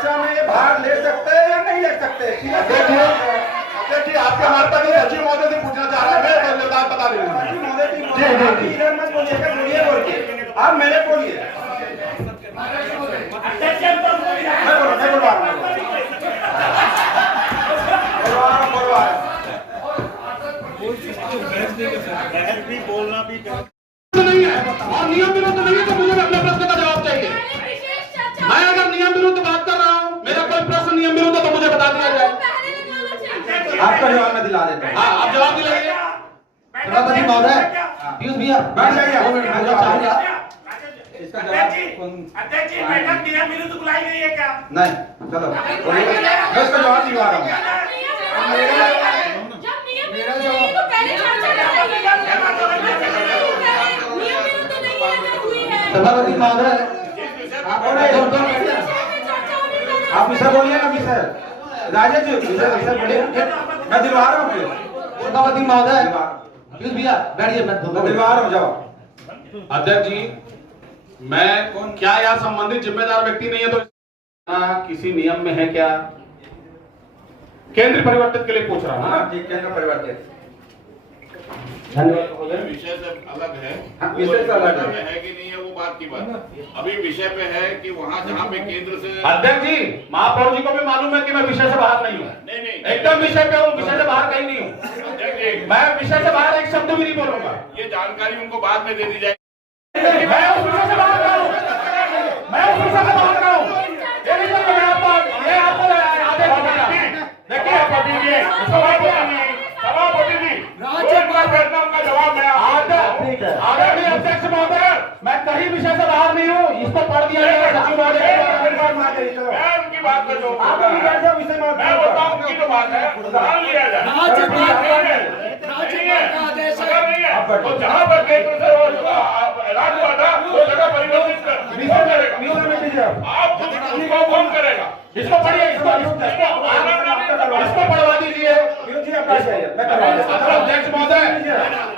चर्चा में ये भाग ले सकते हैं या नहीं ले सकते? देखिए आपके हमारे तक सचिव महोदय से पूछना चाह रहे हैं, मैं बता दूंगा। इधर मत बोलिएगा, बोलिए बोल के आप मेरे बोलिए। बोलना भी नहीं है और नियम विरुद्ध नहीं है, तो मुझे अपने प्रश्न का जवाब चाहिए। मैं अगर नियम विरुद्ध बात कर रहा हूँ, मेरा कोई प्रश्न नियम विरुद्ध है तो मुझे बता दिया जाए। आपका जवाब मैं दिला देता हूँ। हाँ, आप जवाब दिलाइए। सभापति महोदय, पीयूष भैया बैठ जाइए। इसका जवाब अध्यक्ष जी, बैठक नियम विरुद्ध बुलाई गई है क्या? नहीं, चलो मैं इसका जवाब दिलवा रहा हूँ। मेरा सभापति महोदय, आप विषय बोलिए ना, विषय राजेश जी विषय बोलिए, मैं दिलवा रहा हूँ। सभापति महोदय प्लीज भैया बैठिए, मैं दिलवा रहा हूँ जवाब। अध्यक्ष जी, मैं क्या यहाँ संबंधित जिम्मेदार व्यक्ति नहीं है तो किसी नियम में है क्या? केंद्र परिवर्तित के लिए पूछ रहा हूँ। ठीक, केंद्र परिवर्तित विषय से अलग है, विषय से अलग है कि नहीं है वो बात की बात। अभी विषय पे है कि वहाँ जहाँ पे केंद्र से अध्यक्ष जी, महापौर जी को भी मालूम है कि मैं विषय से बाहर नहीं हूँ। नहीं एकदम विषय पे हूँ, विषय से बाहर कहीं नहीं हूँ। मैं विषय से बाहर एक शब्द भी नहीं बोलूंगा। ये जानकारी उनको बाद में दे दी जाएगी। मैं उस विषय से बाहर का हूँ, मैं उस विषय से बाहर का हूँ। ये आपको आदेश देगा। देखिए सभापति जी, उनका जवाब मैं आदरणीय अध्यक्ष महोदय, मैं कहीं विषय से बाहर नहीं हूँ। इसको पढ़ दिया जाएगा सचिव महोदय। मैं उनकी बात कर रहा हूँ, मैं बोलता हूँ उनकी जो बात है मान लिया जाए। तो जहाँ पर केंद्र से राज हुआ था वो जगह परिवर्तित करेगा। आप उनको कौन करेगा? इसको पढ़िए, इसको पढ़वा दीजिए।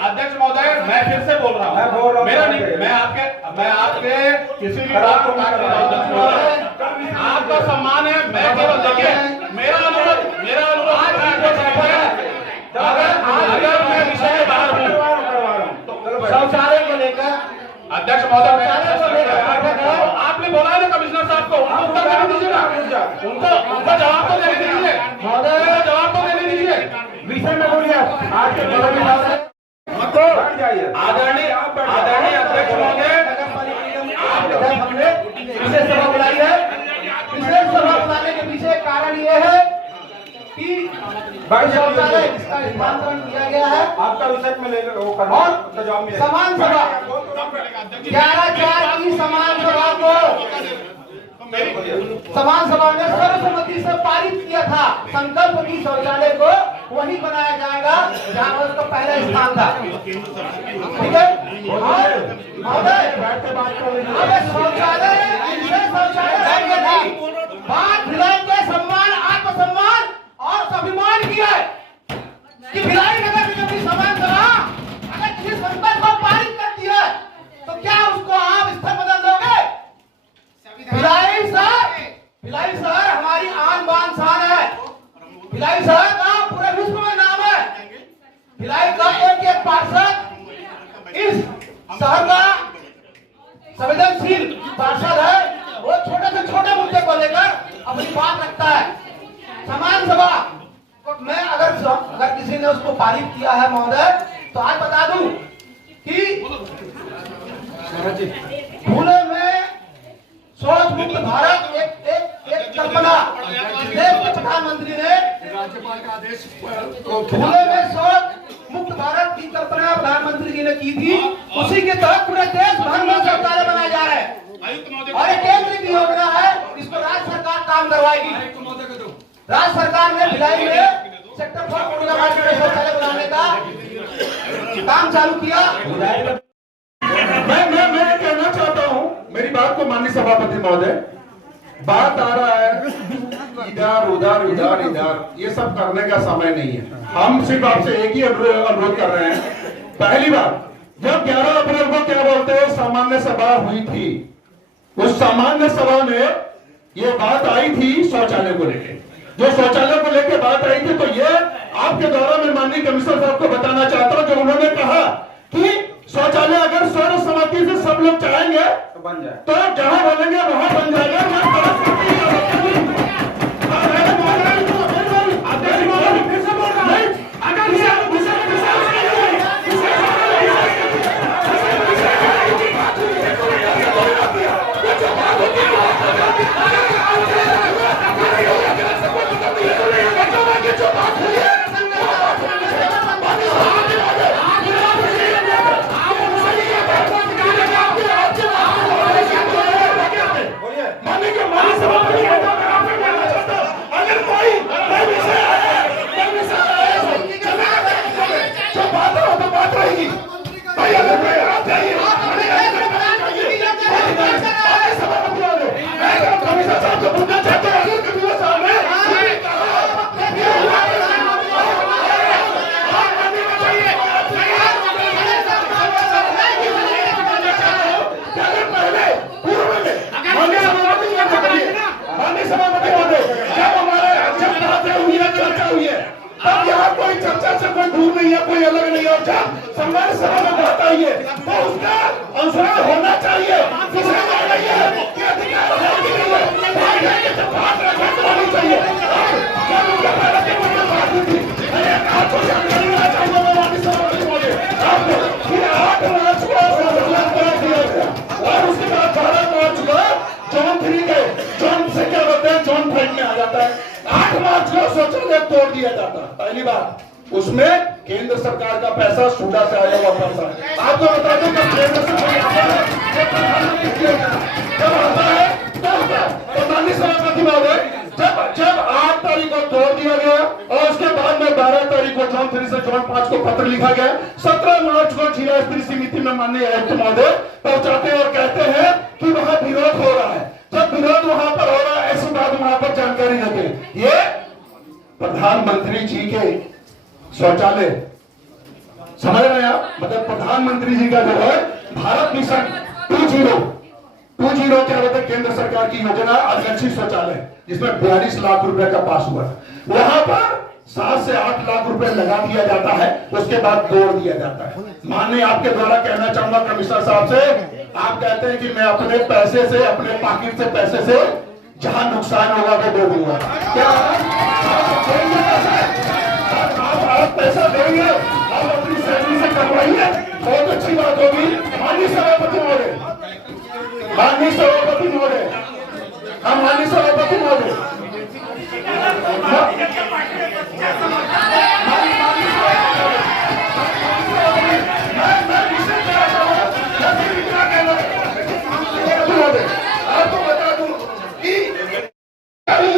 अध्यक्ष महोदय, मैं फिर से बोल रहा हूँ, मैं आपके किसी भी बात को काट रहा हूँ। आपका सम्मान है, मैं केवल देखिए मेरा अनुरोध अगर मैं विषय के बाहर हूँ शौचालय को लेकर, अध्यक्ष महोदय आपने बोला है ना कमिश्नर साहब को, उनको उत्तर देने दीजिएगा, उनको जवाब तो देने दीजिए, जवाब तो देने दीजिए। विषय में बोलिए आदरणीय अध्यक्ष महोदय, हमने विशेष सभा बुलाई है। विशेष सभा बुलाने के पीछे कारण ये है कि शौचालय इसका स्थानांतरण किया गया है। आपका विषय में और समान सभा 11/4 की समान सभा ने सर्वसम्मति से पारित किया था संकल्प की शौचालय को वही बनाया जाएगा जहाँ उसका पहला स्थान था। ठीक है महोदय, शौचालय बात भिलाई के सम्मान, आत्मसम्मान और स्वाभिमान की है कि भिलाई नगर निगम की समान सभा अगर किसी संकल्प को पारित करती है तो क्या उसको आप स्तर बदल दोगे? भिलाई शहर हमारी आन बान शान है। भिलाई शहर का पूरे विश्व में नाम है। भिलाई का एक पार्षद इस शहर का संवेदनशील पार्षद है, वो छोटे से छोटे मुद्दे को लेकर अपनी बात रखता है। समान सभा मैं अगर किसी ने उसको पारित किया है महोदय, तो आज बता दूं कि पुणे में शौच मुक्त भारत एक कल्पना देश के प्रधानमंत्री ने राज्यपाल का आदेश पुणे में शौच मुक्त भारत की कल्पना प्रधानमंत्री जी ने की थी। उसी के तहत पूरे देश भर में शौचालय बनाए जा रहे हैं और एक केंद्र की योजना है, इसको राज्य सरकार काम करवाएगी। राज्य सरकार ने भिलाई में सेक्टर 4 में शौचालय बनाने का काम चालू किया। मैं कहना चाहता हूँ, मेरी बात को माननीय सभापति महोदय, बात आ रहा है इधर उधर ये सब करने का समय नहीं है। हम सिर्फ आपसे एक ही अनुरोध कर रहे हैं। पहली बात, जब 11 अप्रैल को क्या बोलते हैं सामान्य सभा हुई थी, उस सामान्य सभा में ये बात आई थी शौचालय को लेके, जो शौचालय को लेके बात आई थी, तो ये आपके द्वारा मैं माननीय कमिश्नर साहब को बताना चाहता हूं, जो उन्होंने कहा कि शौचालय अगर सर्वसम्मति से सब लोग चाहेंगे तो जहां बोलेंगे वहां बन जाएगा। अब यहाँ कोई चर्चा से कोई दूर नहीं है, कोई अलग नहीं है। जब सम्मान सभा में बात आई है तो उसका अनुसरण होना चाहिए। किसी को नहीं है कि अधिकार है कि नहीं है, बात होनी चाहिए। क्या उनका पहले के मुझे बात थी, अरे आपको जानना चाहिए। मैं वापस सभा बोले आपको फिर 8 मार्च को संकलन कर दिया गया और उसके बाद 12 मार्च को जोन 3 गए। जोन से क्या होता है, जोन 5 में आ जाता है। 8 मार्च को शौचालय तोड़ दिया जाता। पहली बात उसमें केंद्र सरकार का पैसा सूडा से आया हुआ पैसा है। आपको बता दें कि केंद्र से कोई आता है जब आता है तो माननीय सभापति महोदय जब 8 तारीख को तोड़ दिया गया और उसके बाद में 12 तारीख को जोन 3 से जोन 5 को पत्र लिखा गया। 17 मार्च को जिला स्तरीय समिति में माननीय आयुक्त महोदय पहुंचाते हैं और कहते हैं कि वहां विरोध हो रहा है। जब विरोध वहां पर हो रहा है ऐसी बात वहां पर जानकारी देते हैं। ये प्रधानमंत्री जी के शौचालय समझ रहे हैं आप, मतलब प्रधानमंत्री जी का जो है भारत मिशन 2.0 क्या होता है, केंद्र सरकार की योजना आदिवासी शौचालय जिसमें 42 लाख रुपए का पास हुआ। वहां पर 7 से 8 लाख रुपए लगा दिया जाता है, उसके बाद तोड़ दिया जाता है। माननीय आपके द्वारा कहना चाहूंगा कमिश्नर साहब से, आप कहते हैं कि मैं अपने पैसे से, अपने पॉकेट से पैसे से जहां नुकसान होगा वो दे दूंगा। क्या आप पैसा देंगे, आप अपनी सैलरी से करवाइए, बहुत अच्छी बात होगी। माननीय सभापति महोदय, माननीय सभापति महोदय, हम माननीय सभापति महोदय, आपको बता दूं कि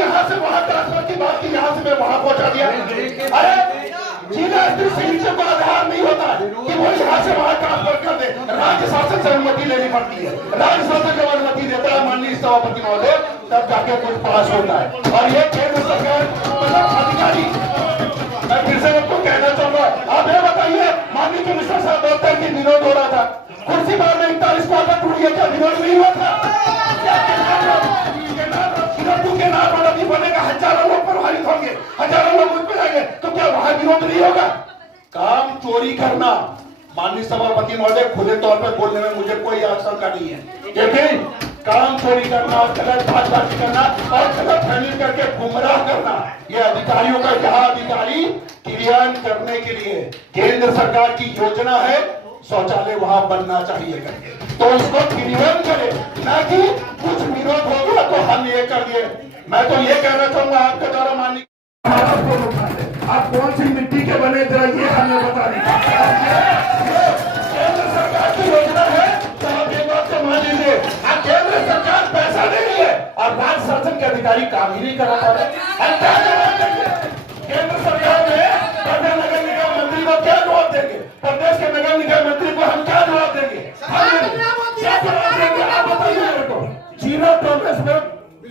यहाँ से वहां ट्रांसफर की बात की, यहाँ से मैं वहां पहुंचा दिया। अरे जिला स्तरीय समिति को आधार नहीं होता कि वो यहाँ से वहां ट्रांसफर कर दे, राज्य शासन से अनुमति लेनी पड़ती है। राज्य शासन जब अनुमति देता है माननीय सभापति महोदय तब जाके कुछ पास होता है। और ये केंद्र सरकार मतलब अधिकारी, मैं फिर से आपको कहना चाहूंगा, आप ये बताइए माननीय कमिश्नर साहब बोलते हैं कि विरोध हो रहा था, कुर्सी बार में 41 को आदत टूट गया, क्या विरोध नहीं हुआ था? के नाम पर अभी बनेगा, हजारों लोग प्रभावित होंगे, हजारों लोग उस पर आएंगे, तो क्या वहां विरोध नहीं होगा? काम चोरी करना, माननीय सभापति महोदय खुले तौर पर बोलने में मुझे कोई आशंका नहीं है, लेकिन काम चोरी करना और गलत बातचीत करना और गलत फहमी करके गुमराह करना, ये अधिकारियों का, यहाँ अधिकारी क्रियान्वयन करने के लिए केंद्र सरकार की योजना है शौचालय वहां बनना चाहिए करके, तो इसको क्रियान्वयन करे, ना कि कुछ विरोध हो गया तो हम ये कर दिए। मैं तो ये कहना चाहूंगा आपके द्वारा माननीय, आप कौन सी मिट्टी के बने जरा ये हमें बता दीजिए। केंद्र सरकार की योजना है तो आप एक बात को मान लीजिए, केंद्र सरकार पैसा दे रही है और राज्य शासन के अधिकारी काम ही नहीं करा पा रहे। केंद्र सरकार ने नगर निगम मंत्री को क्या जवाब देंगे, प्रदेश के नगर निगम मंत्री को हम क्या जवाब देंगे? आप बताइए मेरे को। जीरो टॉलरेंस में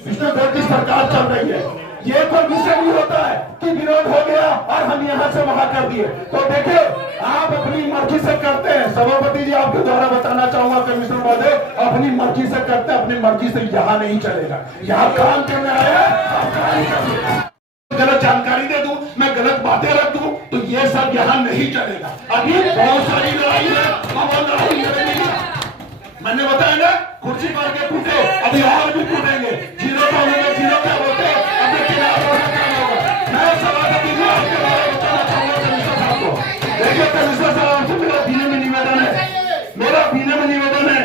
विष्णु दत्त की सरकार चल रही है, ये कोई विषय नहीं होता है कि विरोध हो गया और हम यहाँ से वहां कर दिए। तो देखिए आप अपनी मर्जी से करते हैं। सभापति जी आपके द्वारा बताना चाहूंगा कमिश्नर महोदय, अपनी मर्जी से करते हैं, अपनी मर्जी से यहाँ नहीं चलेगा। यहाँ काम करने आया गलत जानकारी दे दूं, मैं गलत बातें रख दूं, तो ये सब यहाँ नहीं चलेगा। अभी बहुत सारी लड़ाई है, हम लड़ाई लड़ेंगे। मैंने बताया ना, कुर्सी मार के टूटे, अभी और भी टूटेंगे। जीरो तो होंगे, जीरो क्या होते हैं, अभी खिलाफ होगा। मैं सभापति जी आपके बारे में बताना चाहूंगा कमिश्नर साहब को। देखिए कमिश्नर साहब, आपसे मेरा विनम्र निवेदन है, मेरा विनम्र निवेदन है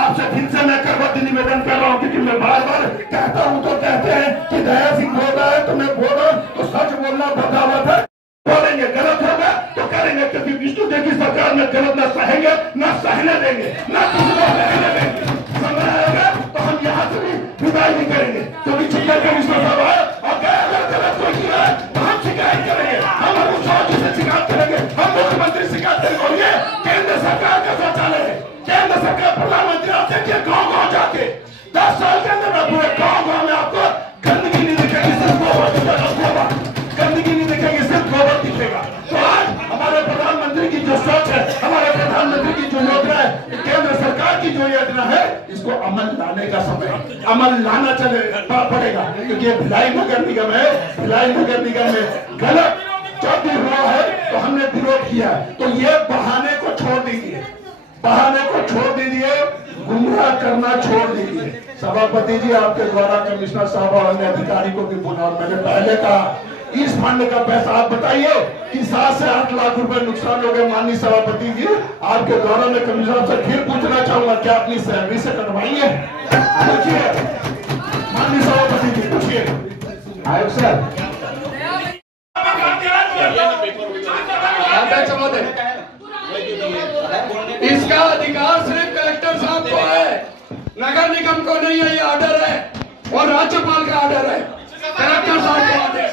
आपसे, फिर से मैं करवट निवेदन कर रहा हूँ, क्योंकि मैं बार बार कहता हूँ तो कहते हैं कि दया सिंह बोल रहा है तो मैं बोल रहा हूँ, तो सच बोलना बगावत है। बोलेंगे गलत होगा तो करेंगे, क्योंकि विष्णु देव की सरकार में गलत न सहेंगे, न सहने देंगे, न किसी को रहने देंगे। समझ आएगा तो हम यहाँ से भी विदाई नहीं करेंगे, क्योंकि छुट्टी कमिश्नर साहब आए और गए अगर गलत कोई किया है तो हम शिकायत करेंगे, हम मुख्यमंत्री से शिकायत करेंगे, हम मुख्यमंत्री शिकायत करेंगे। केंद्र सरकार का शौचालय है, केंद्र सरकार प्रधानमंत्री आप देखिए गाँव गाँव जाके 10 साल के अंदर पूरे गाँव गाँव में आपको गंदगी नहीं दिखेगी, सिर्फ गोबर, गंदगी नहीं दिखेगी, सिर्फ गोबर दिखेगा। तो आज हमारे प्रधानमंत्री की जो सोच है, हमारे प्रधानमंत्री की जो योजना है, केंद्र सरकार की जो योजना है, इसको अमल लाने का समय, अमल लाना पड़ेगा। क्योंकि ये भिलाई नगर निगम है, भिलाई नगर निगम में गलत जब भी हुआ है तो हमने विरोध किया। तो ये बहाने को छोड़ दीजिए, बहाने को छोड़ दीजिए, गुमराह करना छोड़ दीजिए। सभापति जी आपके द्वारा कमिश्नर साहब और अन्य अधिकारी को भी बुला, मैंने पहले कहा इस फंड का पैसा आप बताइए कि 7 से 8 लाख रुपए नुकसान हो गए। माननीय सभापति जी आपके द्वारा मैं कमिश्नर से फिर पूछना चाहूंगा, क्या अपनी सैलरी से कटवाई है? पूछिए माननीय सभापति जी, पूछिए आयुक्त सर। अध्यक्ष महोदय, इसका अधिकार सिर्फ कलेक्टर साहब को है, नगर निगम को नहीं है। ये ऑर्डर है और राज्यपाल का ऑर्डर है, कलेक्टर साहब को आदेश।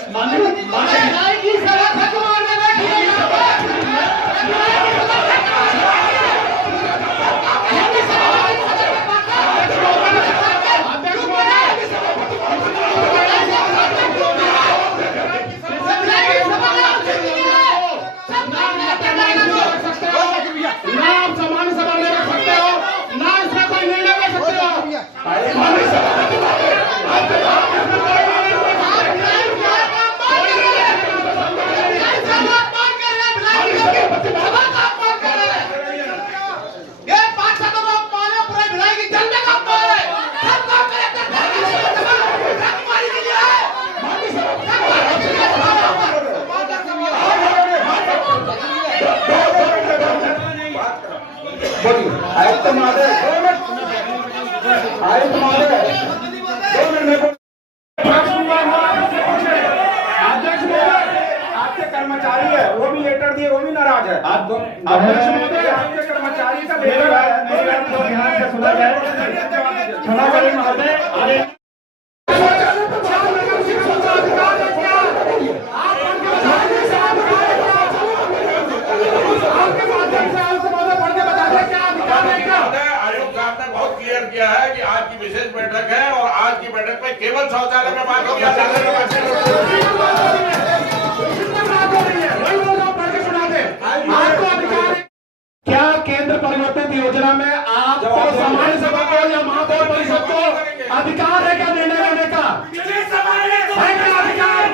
आयुक्त महोदय, आयुक्त महोदय, आपके कर्मचारी है, वो भी लेटर दिए, वो भी नाराज है। आप अध्यक्ष महोदय, आपके कर्मचारी का लेटर है, ध्यान से सुना जाए। क्षमा करें महोदय, किया है कि आज की विशेष बैठक है और आज की बैठक में केवल शौचालय में बात होगी। क्या केंद्र परिवर्तित योजना में आपको सामान्य सभा को या महापौर परिषद को अधिकार है क्या निर्णय लेने का? है क्या अधिकार?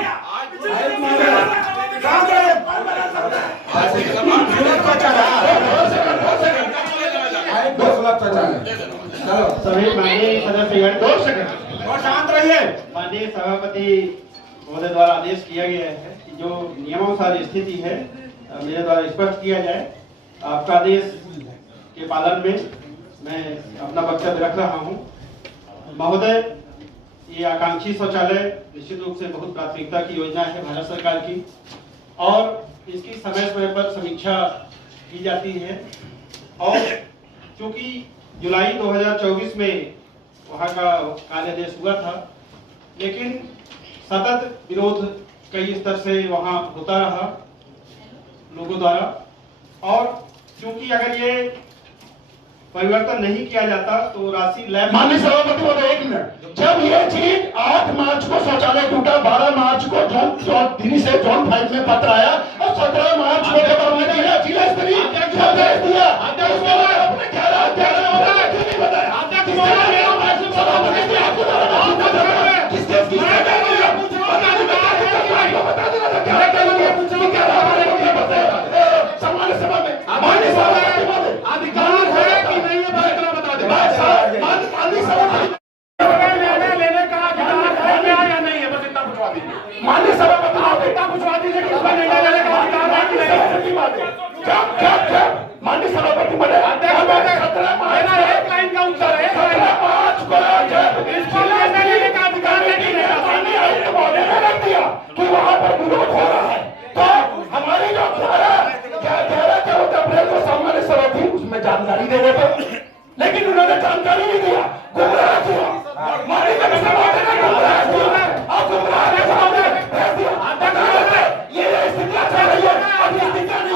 सभी माननीय सदस्य शांत रहिए। माननीय सभापति महोदय द्वारा आदेश किया गया है कि जो नियमानुसार स्थिति है मेरे द्वारा स्पष्ट किया जाए। आपका आदेश के पालन में मैं अपना वक्तव्य रख रहा हूं। महोदय, ये आकांक्षी शौचालय निश्चित रूप से बहुत प्राथमिकता की योजना है भारत सरकार की, और इसकी समय समय पर समीक्षा की जाती है। और चूंकि जुलाई 2024 में वहाँ का कार्यादेश हुआ था, लेकिन सतत विरोध कई स्तर से वहाँ होता रहा लोगों द्वारा। और क्योंकि अगर ये परिवर्तन नहीं किया जाता तो राशि लैब माननीय सभापति महोदय, 1 मिनट। जब ये चीज 8 मार्च को शौचालय टूटा, 12 मार्च को जोन 3 से जोन 5 में पत्र आया और 17 मार्च को जब हमने जिला स्तरीय निर्देश दिया, अपने 11 नहीं बताया। सामान्य सभा में माननीय सभापति महोदय अधिकार है कि नहीं, ये बात बता दे। माननीय सभापति लेने का अधिकार है क्या या नहीं है, बस इतना पूछवा दीजिए। माननीय सभापति महोदय इतना पूछवा दीजिए कि इसका निर्णय लेने का अधिकार है कि नहीं। माननीय सभापति महोदय, मेरा एक लाइन का उत्तर है, 17 मार्च को इसको निर्णय लेने का अधिकार है कि नहीं। माननीय आयुक्त महोदय ने रख दिया कि वहां पर विरोध हो रहा है, तो हमारी जो 11 अप्रैल को सामान्य सभा थी उसमें जानकारी दे देते, लेकिन उन्होंने जानकारी नहीं दिया, गुमराह किया। माननीय कमिश्नर महोदय ने गुमराह किया और गुमराह ने भेज दिया। ये स्थिति चल रही है, अब ये स्थिति नहीं है।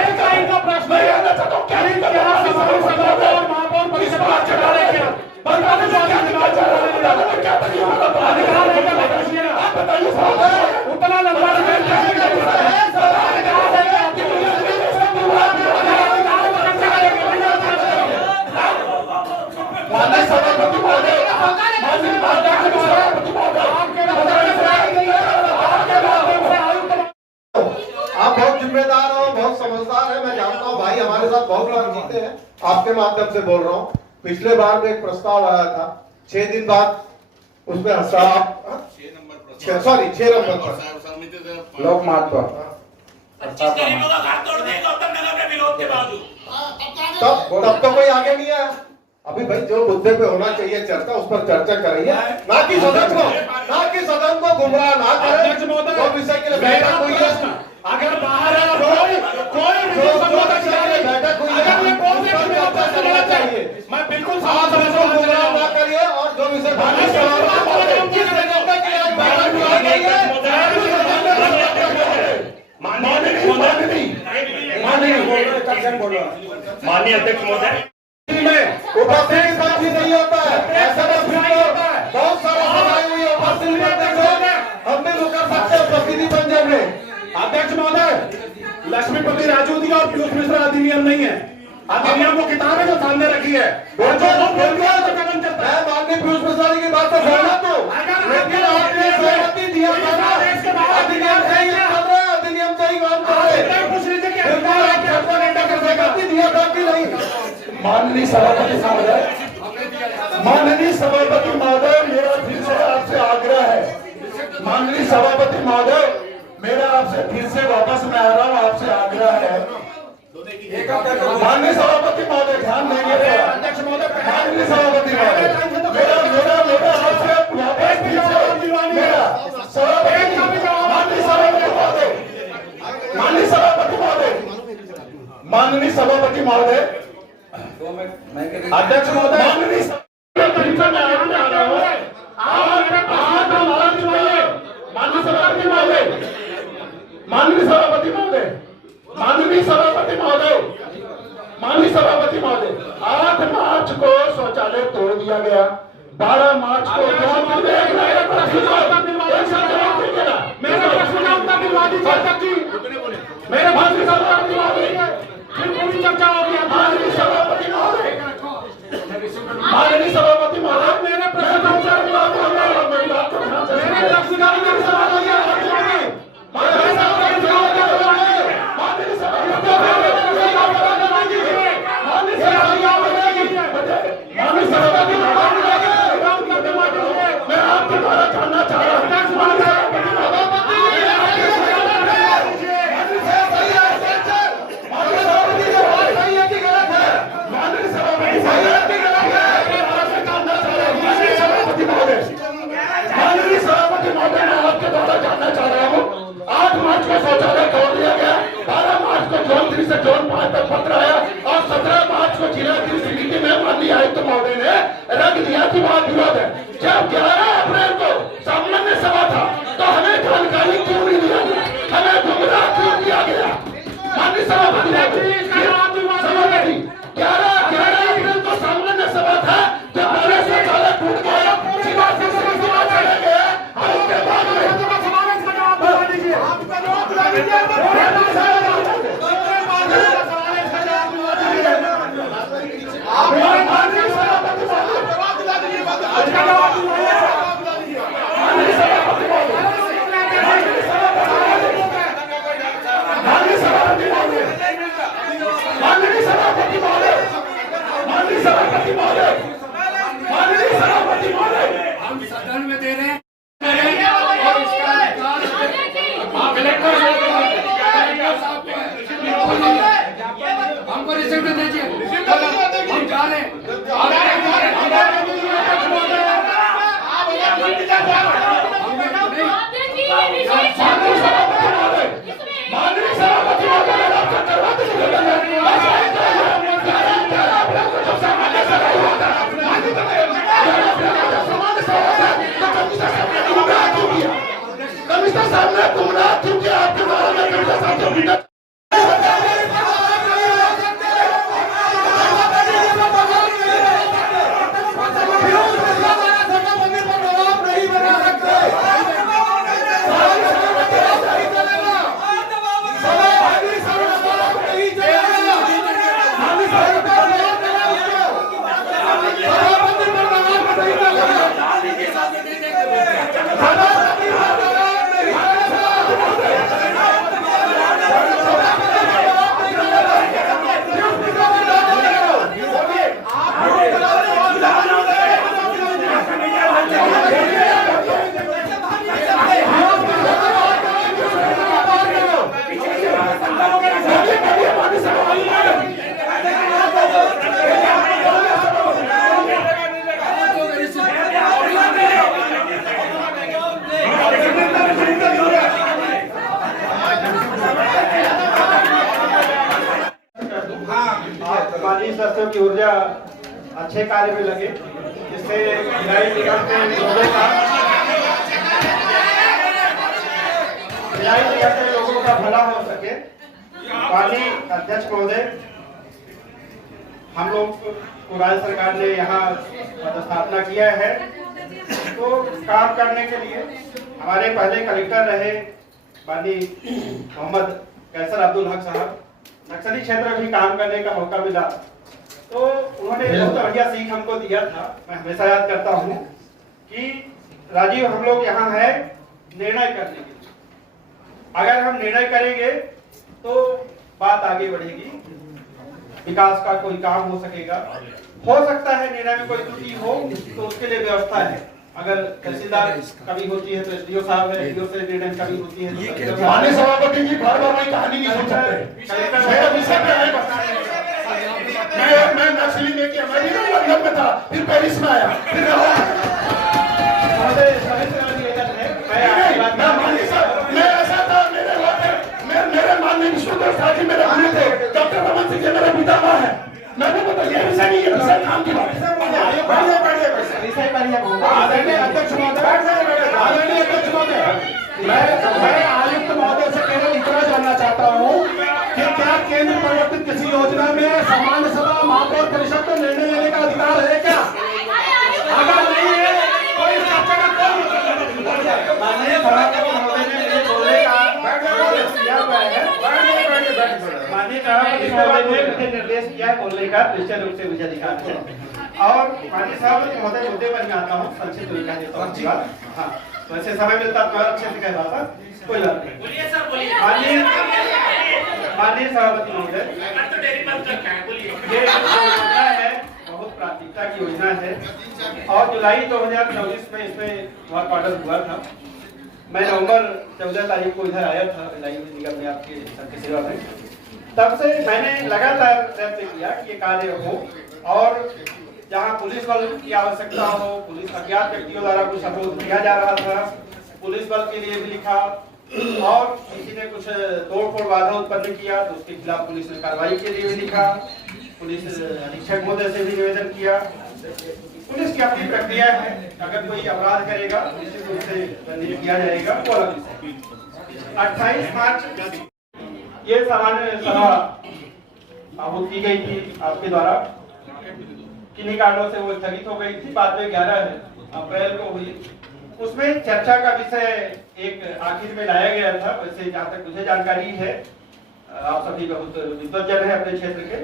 एक लाइन का प्रश्न है, मैं चाहता हूँ क्या नहीं क्या सामान्य सभा और महापौर परिषद का चला रहे क्या? अधिकार है क्या बताइए ना, आप बताइए साहब। उतना लंबा माननीय सभापति महोदय, आप बहुत जिम्मेदार हो, बहुत समझदार है, मैं जानता हूँ भाई, हमारे साथ बहुत लोग जीते हैं। आपके माध्यम से बोल रहा हूँ, पिछले बार में एक प्रस्ताव आया था, 6 दिन बाद उसमें सॉरी 6 नंबर पर लोक महत्व, 25 गरीबों का घर तोड़ दिए गौतम नगर में विरोध के बावजूद। तब तो कोई आगे नहीं आया। अभी भाई जो मुद्दे पे होना चाहिए चर्चा, उस पर चर्चा करिए, ना कि सदन को गुमराह ना करें। जो विषय के लिए बैठक हुई है, अगर बाहर है चाहिए, मैं बिल्कुल गुमराह ना करिए। और जो विषय माननीय अध्यक्ष महोदय, उपस्थित साथ ही नहीं होता है, ऐसा बहुत सारा सफाई हुई है, उपस्थित हम भी रुक सकते हैं, उपस्थिति बन जाएंगे। अध्यक्ष महोदय, लक्ष्मीपति राजू दी और पीयूष मिश्रा अधिनियम नहीं है, अधिनियम को किताबें जो सामने रखी है, मैं माननीय पीयूष मिश्रा की बात तो सहमत हूँ, लेकिन आपने सहमति दिया अधिनियम से ही काम कर रहे दिया था कि नहीं। माननीय सभापति महोदय, माननीय सभापति महोदय, मेरा फिर से आपसे आग्रह है। माननीय सभापति महोदय, मेरा आपसे फिर से वापस में आ रहा हूँ, आपसे आग्रह है। माननीय सभापति महोदय, ध्यान देंगे। अध्यक्ष महोदय, माननीय सभापति महोदय, मेरा आपसे वापस फिर से मेरा माननीय सभापति महोदय, माननीय सभापति महोदय, माननीय सभापति महोदय, अध्यक्ष महोदय, माननीय सभापति महोदय, माननीय सभापति महोदय, माननीय सभापति महोदय, माननीय सभापति महोदय, 8 मार्च को शौचालय तोड़ दिया गया, 12 मार्च को मेरे प्रश्न का उत्तर दिलवा दीजिए अध्यक्ष जी, मेरे माननीय सभापति महोदय, फिर पूरी चर्चा होगी। माननीय सभापति महोदय, माननीय सभापति महोदय, मेरे प्रश्न का उत्तर दिलवा दीजिए। मेरे प्रश्न का उत्तर मैं आपके द्वारा जानना चाह रहा हूँ। हम सदन में दे रहे हैं हमको रिसिप्ट दीजिए, हम जा रहे कमिश्नर साहब ने गुमराह क्यों किया? आपके बारे में कमिश्नर साहब को माननीय सदस्यों की ऊर्जा अच्छे कार्य में लगे, जिससे भिलाई निगम के लोगों का भला हो सके। माननीय अध्यक्ष महोदय, हम लोग को राज्य सरकार ने यहाँ पदस्थापना किया है, तो काम करने के लिए हमारे पहले कलेक्टर रहे माननीय मोहम्मद कैसर अब्दुल हक साहब, नक्सली क्षेत्र में भी काम करने का मौका मिला, तो उन्होंने बहुत बढ़िया सीख हमको दिया था। मैं हमेशा याद करता हूँ कि राजीव, हम लोग यहाँ है निर्णय करने के लिए। अगर हम निर्णय करेंगे तो बात आगे बढ़ेगी, विकास का कोई काम हो सकेगा। हो सकता है निर्णय में कोई त्रुटि हो तो उसके लिए व्यवस्था है। अगर तहसीलदार कमी होती है तो एसडीओ साहब है, एसडीओ से निर्णय कमी होती है तो माननीय सभापति जी बार बार वही कहानी नहीं सुन सकते। मैं नक्सली में किया, मैं भी लंदन में था, फिर पेरिस में आया, फिर मैं ऐसा था, मेरे माननीय विष्णुदेव साथी मेरे गुरु थे, डॉक्टर रमन सिंह जी मेरे पितामह है। मैं भी बताइए ऐसा नहीं है, ऐसा काम की बात है। अध्यक्ष महोदय, मैं आयुक्त महोदय से केवल इतना जानना चाहता हूँ कि क्या केंद्र प्रवर्तित किसी योजना में सामान्य सभा महापौर परिषद को निर्णय लेने का अधिकार है क्या? अगर नहीं है कोई माननीय सभापति महोदय ने मुझे बोलने का निर्देश किया बोलने का, निश्चित रूप से मुझे अधिकार है। और माननीय सभापति महोदय, मुद्दे पर ही आता हूँ, संक्षिप्त तरीका देता हूँ। हाँ, वैसे समय मिलता तो अच्छे से कह पाता, कोई बात नहीं। बोलिए सर, बोलिए। माननीय सभापति महोदय, ये योजना है बहुत प्राथमिकता की योजना है और जुलाई 2024 में इसमें वर्क ऑर्डर हुआ था। मैं नवंबर 14 तारीख को इधर आया था भिलाई निगम में आपके सबकी सेवा में। तब से मैंने लगातार प्रयत्न किया कि ये कार्य हो और जहाँ पुलिस बल की आवश्यकता हो, पुलिस अज्ञात व्यक्तियों द्वारा कुछ अवरोध किया जा रहा था, पुलिस बल के लिए भी लिखा और किसी ने कुछ तोड़फोड़ बाधा उत्पन्न किया तो उसके खिलाफ पुलिस ने कार्रवाई के लिए भी लिखा। पुलिस अधीक्षक महोदय से भी निवेदन किया। पुलिस की अपनी प्रक्रिया है, अगर कोई अपराध करेगा निश्चित रूप से दंडित किया जाएगा, वो अलग विषय। 28 मार्च ये सामान्य सभा आहूत की गई थी आपके द्वारा, किन्हीं कारणों से वो स्थगित हो गई थी। बाद में 11 अप्रैल को हुई। उसमें चर्चा का विषय एक आखिर में लाया गया था। वैसे जहाँ तक मुझे जानकारी है, आप सभी बहुत विद्वज्जन है अपने क्षेत्र के,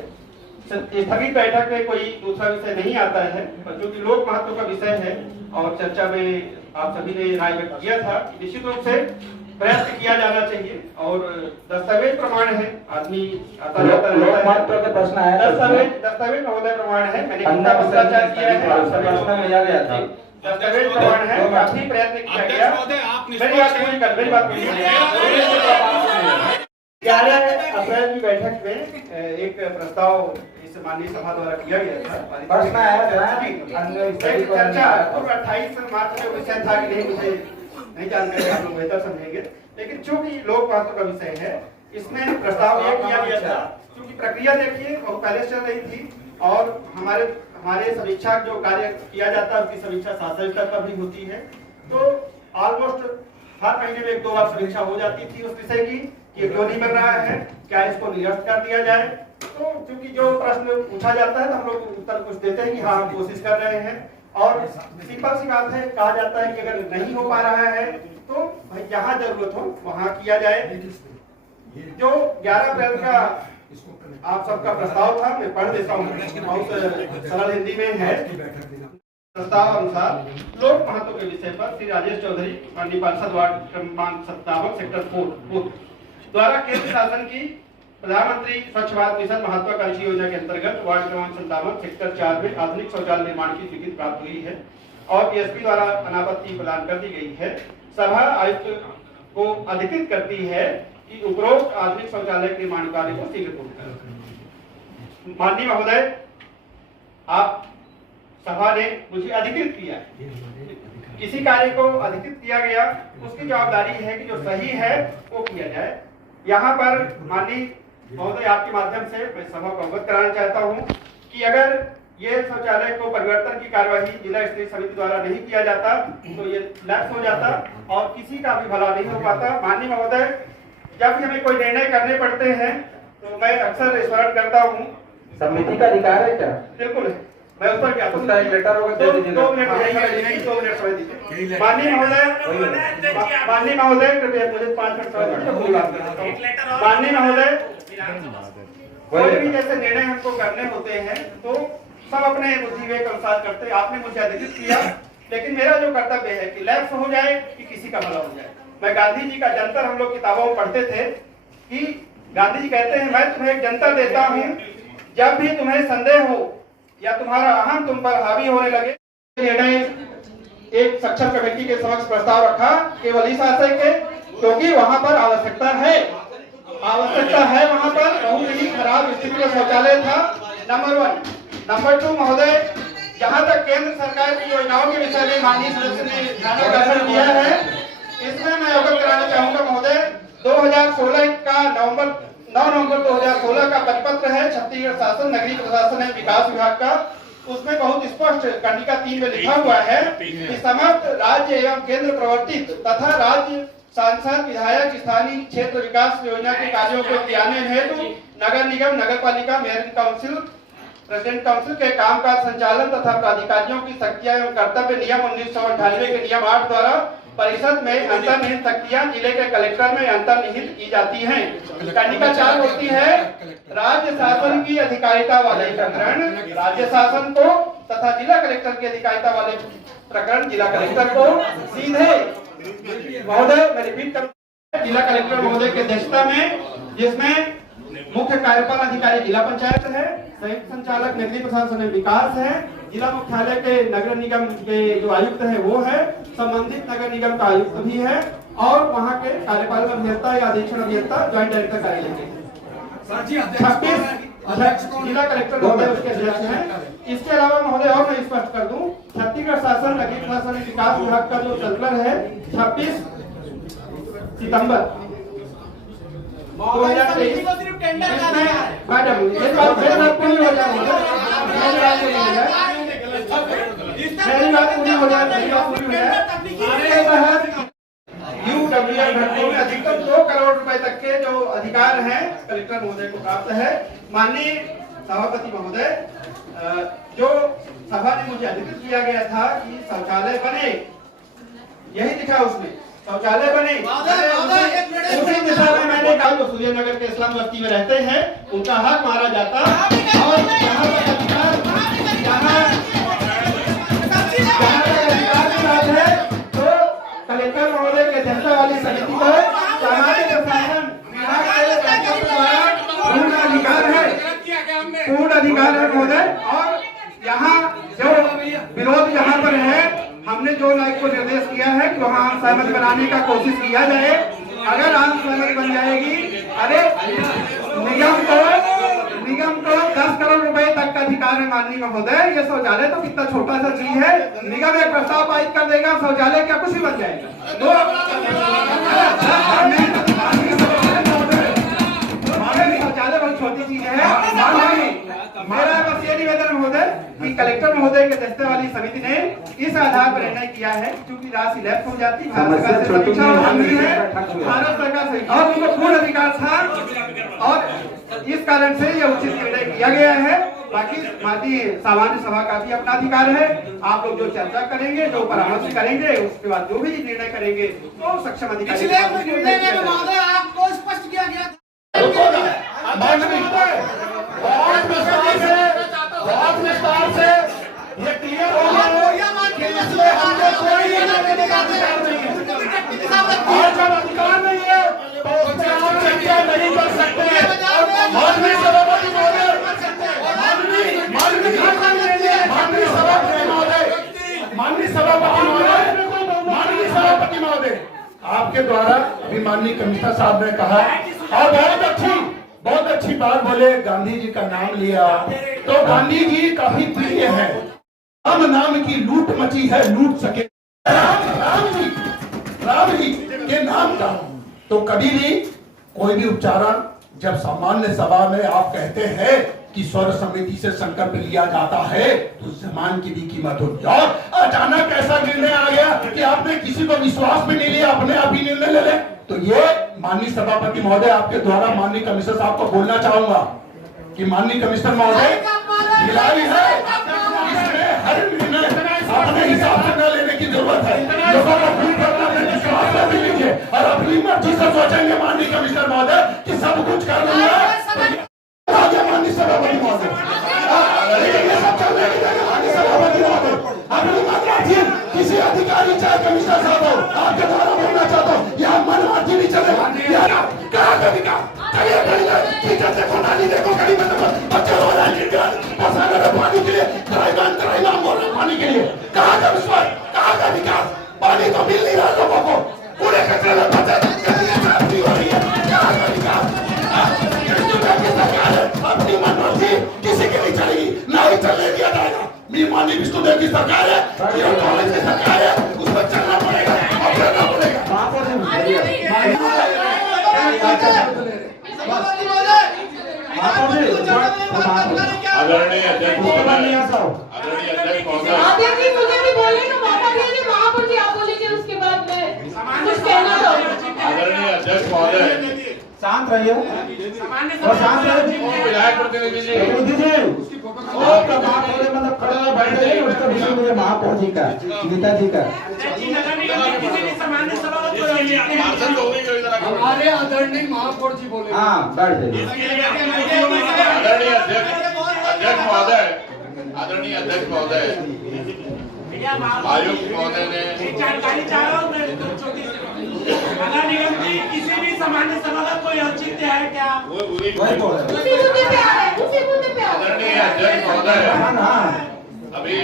स्थगित बैठक में कोई दूसरा विषय नहीं आता है, पर जो कि लोक महत्व का विषय है और चर्चा में आप सभी ने राय व्यक्त किया था कि निश्चित रूप से प्रयास किया जाना चाहिए और दस्तावेज प्रमाण है, आदमी आता जाता रहता है, प्रश्न आया दस्तावेज महोदय प्रमाण है, मैंने कितना भ्रष्टाचार किया है दस्तावेज प्रमाण है, काफी प्रयत्न किया गया। मेरी बात पूरी कर, मेरी बात पूरी। 11 अप्रैल की बैठक में एक प्रस्ताव इस माननीय सभा द्वारा किया गया था। प्रश्न आया चर्चा और 28 मार्च में विषय था कि नहीं, मुझे नहीं जानकारी, आप लोग बेहतर समझेंगे, लेकिन चूंकि लोक महत्व का विषय है, इसमें प्रस्ताव यह किया गया था क्योंकि प्रक्रिया देखिए बहुत पहले चल रही थी और हमारे समीक्षा जो कार्य किया जाता है उसकी समीक्षा शासन स्तर पर भी होती है, तो ऑलमोस्ट हर महीने में 1-2 बार समीक्षा हो जाती थी उस विषय की कि क्यों नहीं बन रहा है, क्या इसको निरस्त कर दिया जाए। तो क्योंकि जो प्रश्न पूछा जाता है तो हम लोग उत्तर कुछ देते हैं कि हाँ हम कोशिश कर रहे हैं, और सिंपल सी बात है, कहा जाता है कि अगर नहीं हो पा रहा है तो भाई जहाँ जरूरत हो वहाँ किया जाए। जो 11 अप्रैल का आप सबका प्रस्ताव था, मैं पढ़ देता हूँ, बहुत सरल हिंदी में है। प्रस्ताव अनुसार लोक महत्व के विषय पर श्री राजेश चौधरी, माननीय पार्षद, वार्ड क्रमांक 57 सेक्टर 4 द्वारा केंद्र शासन की प्रधानमंत्री स्वच्छ भारत मिशन महत्वाकांक्षी योजना के अंतर्गत वार्ड क्रमांक 57 सेक्टर 4 में आधुनिक शौचालय निर्माण की स्वीकृति प्राप्त हुई है और पीएसपी द्वारा अनापत्ति प्रदान कर दी गई है। सभा आयुक्त को अधिकृत करती है कि उपरोक्त आधुनिक शौचालय के निर्माण कार्य को शीघ्र पूर्ण करें। माननीय महोदय, आप सभा ने मुझे अधिकृत किया है, किसी कार्य को अधिकृत किया गया, उसकी जवाबदारी है कि जो सही है वो किया जाए। यहाँ पर माननीय महोदय आपके माध्यम से मैं सभा को अवगत कराना चाहता हूँ कि अगर ये शौचालय को परिवर्तन की कार्यवाही जिला स्तरीय समिति द्वारा नहीं किया जाता तो ये लैप्स हो जाता और किसी का भी भला नहीं हो पाता। माननीय महोदय, जब भी हमें कोई निर्णय करने पड़ते हैं तो मैं अक्सर स्मरण करता हूँ, समिति का अधिकार है क्या? बिल्कुल है, मैं उस पर क्या उसका एक लेटर होगा, दे दीजिए। 2 मिनट समय दीजिए। माननीय महोदय कृपया मुझे 5 मिनट समय दीजिए, पूरी बात करता हूं। माननीय महोदय, कोई भी जैसे निर्णय हमको करने होते हैं तो सब अपने बुद्धि विवेक अनुसार करते हैं। आपने मुझे अधिकृत किया, लेकिन मेरा जो कर्तव्य है कि लैप्स हो जाए कि किसी का भला हो जाए। मैं गांधी जी का जंतर हम लोग किताबों में पढ़ते थे कि गांधी जी कहते हैं, मैं तुम्हें एक जंतर देता हूँ, जब भी तुम्हें संदेह हो या तुम्हारा अहम तुम पर हावी होने लगे, निर्णय एक सक्षम कमेटी के समक्ष प्रस्ताव रखा केवल इस आशय के क्योंकि वहां पर आवश्यकता है वहां पर बहुत ही खराब स्थिति में शौचालय था, नंबर 1। नंबर 2 महोदय, जहां तक केंद्र सरकार की योजनाओं के विषय में माननीय सदस्य ने ध्यानाकर्षण किया है, इसमें मैं अवगत कराना चाहूंगा महोदय, 2016 का 9 नवंबर 2016 का परिपत्र है छत्तीसगढ़ शासन नगरीय प्रशासन एवं विकास विभाग का। उसमें बहुत स्पष्ट कंडिका 3 में लिखा हुआ है कि समस्त राज्य एवं केंद्र प्रवर्तित तथा राज्य सांसद विधायक स्थानीय क्षेत्र विकास योजना के कार्यों को क्रियान्वयन हेतु नगर निगम, नगर पालिका, मेयर काउंसिल, प्रेसिडेंट काउंसिल के कामकाज संचालन तथा प्राधिकारियों की शक्तियां एवं कर्तव्य नियम 1998 के नियम 8 द्वारा परिषद में अंतर्निहित शक्तियां जिले के कलेक्टर में अंतर्निहित की जाती हैं। कंडिका 4 होती है राज्य शासन की अधिकारिता वाले प्रकरण राज्य शासन को तथा जिला कलेक्टर की अधिकारिता वाले प्रकरण जिला कलेक्टर को सीधे महोदय, मैं रिपीट करूंगा, जिला कलेक्टर महोदय की अध्यक्षता में, जिसमें मुख्य कार्यपालन अधिकारी जिला पंचायत है, संयुक्त संचालक नगरीय प्रशासन एवं विकास है, जिला मुख्यालय के नगर निगम के जो आयुक्त है वो है, संबंधित नगर निगम का आयुक्त भी है और वहाँ के कार्यपालक अभियंता या अधीक्षण अभियंता ज्वाइंट डायरेक्टर कार्यालय के 26 जिला कलेक्टर महोदय उसके अध्यक्ष हैं। इसके अलावा महोदय और मैं स्पष्ट कर दूं, छत्तीसगढ़ शासन नगरीय प्रशासन विकास विभाग का जो सर्कुलर है 26 सितंबर 2023 मैडम ये बात पूरी हो जाए, मेरी बात पूरी हो जाए। यूडब्ल्यूआर घटकों में अधिकतम 2 करोड़ रुपए तक के जो अधिकार हैं कलेक्टर महोदय को प्राप्त है। माननीय सभापति महोदय, जो सभा ने मुझे अधिकृत किया गया था कि शौचालय बने, यही दिखा उसमें शौचालय बने उसी दिशा में मैंने कहा जो सूर्यनगर के इस्लाम बस्ती में रहते हैं उनका हक मारा जाता और यहाँ पर अधिकार की बात है तो कलेक्टर महोदय की अध्यक्षता वाली समिति को सामान्य प्रशासन विभाग के द्वारा पूर्ण अधिकार है महोदय। और यहाँ जो विरोध यहाँ पर है हमने जो नायक को निर्देश किया है कि वहाँ सहमति बनाने का कोशिश किया जाए। अगर आम सहमति बन जाएगी अरे निगम को 10 करोड़ रुपए तक का अधिकार है माननीय महोदय। ये शौचालय तो कितना छोटा सा चीज है, निगम एक प्रस्ताव पारित कर देगा शौचालय क्या कुछ ही बन जाएगा। शौचालय बहुत छोटी चीज है। मेरा बस ये निवेदन महोदय कि कलेक्टर महोदय के अध्यक्षता वाली समिति ने इस आधार पर निर्णय किया है क्योंकि राशि लैप्स हो जाती भारत सरकार से समीक्षा होनी है, भारत सरकार से और उनको पूर्ण अधिकार था और इस कारण से यह उचित निर्णय किया गया है। बाकी माननीय सामान्य सभा का भी अपना अधिकार है। आप लोग जो चर्चा करेंगे जो परामर्श करेंगे उसके बाद जो भी निर्णय करेंगे तो सक्षम अधिकारी आपको स्पष्ट किया गया बहुत विस्तार से ये क्लियर हो गया कि इसमें हमने कोई अधिकार नहीं है तो उसमें आप चर्चा नहीं कर सकते। माननीय सभापति महोदय, सभापति महोदय आपके द्वारा अभी माननीय कमिश्नर साहब ने कहा और बहुत अच्छी बात बोले, गांधी जी का नाम लिया तो गांधी जी काफी प्रिय है। राम नाम की लूट मची है, लूट सके राम जी के नाम का तो कभी भी कोई भी उच्चारण जब सामान्य सभा में आप कहते हैं कि स्वर समिति से संकल्प लिया जाता है तो जमान की भी कीमत होती है। और अचानक ऐसा निर्णय आ गया कि आपने किसी को विश्वास में नहीं लिया, अपने आप ही निर्णय ले ले। तो ये माननीय सभापति महोदय आपके द्वारा माननीय कमिश्नर साहब को बोलना चाहूंगा कि माननीय कमिश्नर महोदय ढिलाई है, इसमें हर निर्णय अपने हिसाब से न लेने की जरूरत है। लोगों को भूल करना विश्वास में भी लीजिए और अपनी मर्जी से सोचेंगे माननीय कमिश्नर महोदय कि सब कुछ कर लूंगा। माननीय सभापति महोदय ये सब चलने की जगह माननीय सभापति महोदय अपनी मात्रा किसी अधिकारी चाहे कमिश्नर साहब हो आपके द्वारा बोलना चाहता हूँ यहाँ मनमार्जी नहीं चलेगा। कहा कभी कहा देखो नाली देखो कहीं बच्चे रो रहे हैं पानी के लिए बोल रहे पानी के लिए कहा का विश्वास कहा का विकास पानी तो मिल नहीं रहा लोगों को पूरे कचरे में बचे हो रही है। कहा का विकास अपनी मनमर्जी किसी की नहीं चलेगी, ना ही चलने दिया जाएगा। मेरी माननीय विष्णुदेव की सरकार है, कॉलेज की सरकार है, उस पर चलना पड़ेगा और करना पड़ेगा। आदरणीय अध्यक्ष महोदय, मुझे भी बोलने का मौका दीजिए। महापौर जी आप बोलिए उसके बाद मैं कुछ कहना चाहूँगी। आदरणीय अध्यक्ष महोदय, शांत रहिए और शांत रहिए। विधायक प्रतिनिधि जी आपका महापौर मतलब खड़ा बैठ गए उसका विषय मुझे महापौर जी का गीता जी का हमारे आदरणीय महापौर जी बोले। हाँ बैठ जाइए। आदरणीय अध्यक्ष महोदय, आयुक्त महोदय ने जानकारी चाह रहा हूँ मैं नगर निगम की किसी भी सामान्य सभा का कोई औचित्य है क्या? उसी उसी मुद्दे पे आ रहे हैं, उसी मुद्दे पे आ रहे हैं। आदरणीय अध्यक्ष महोदय, अभी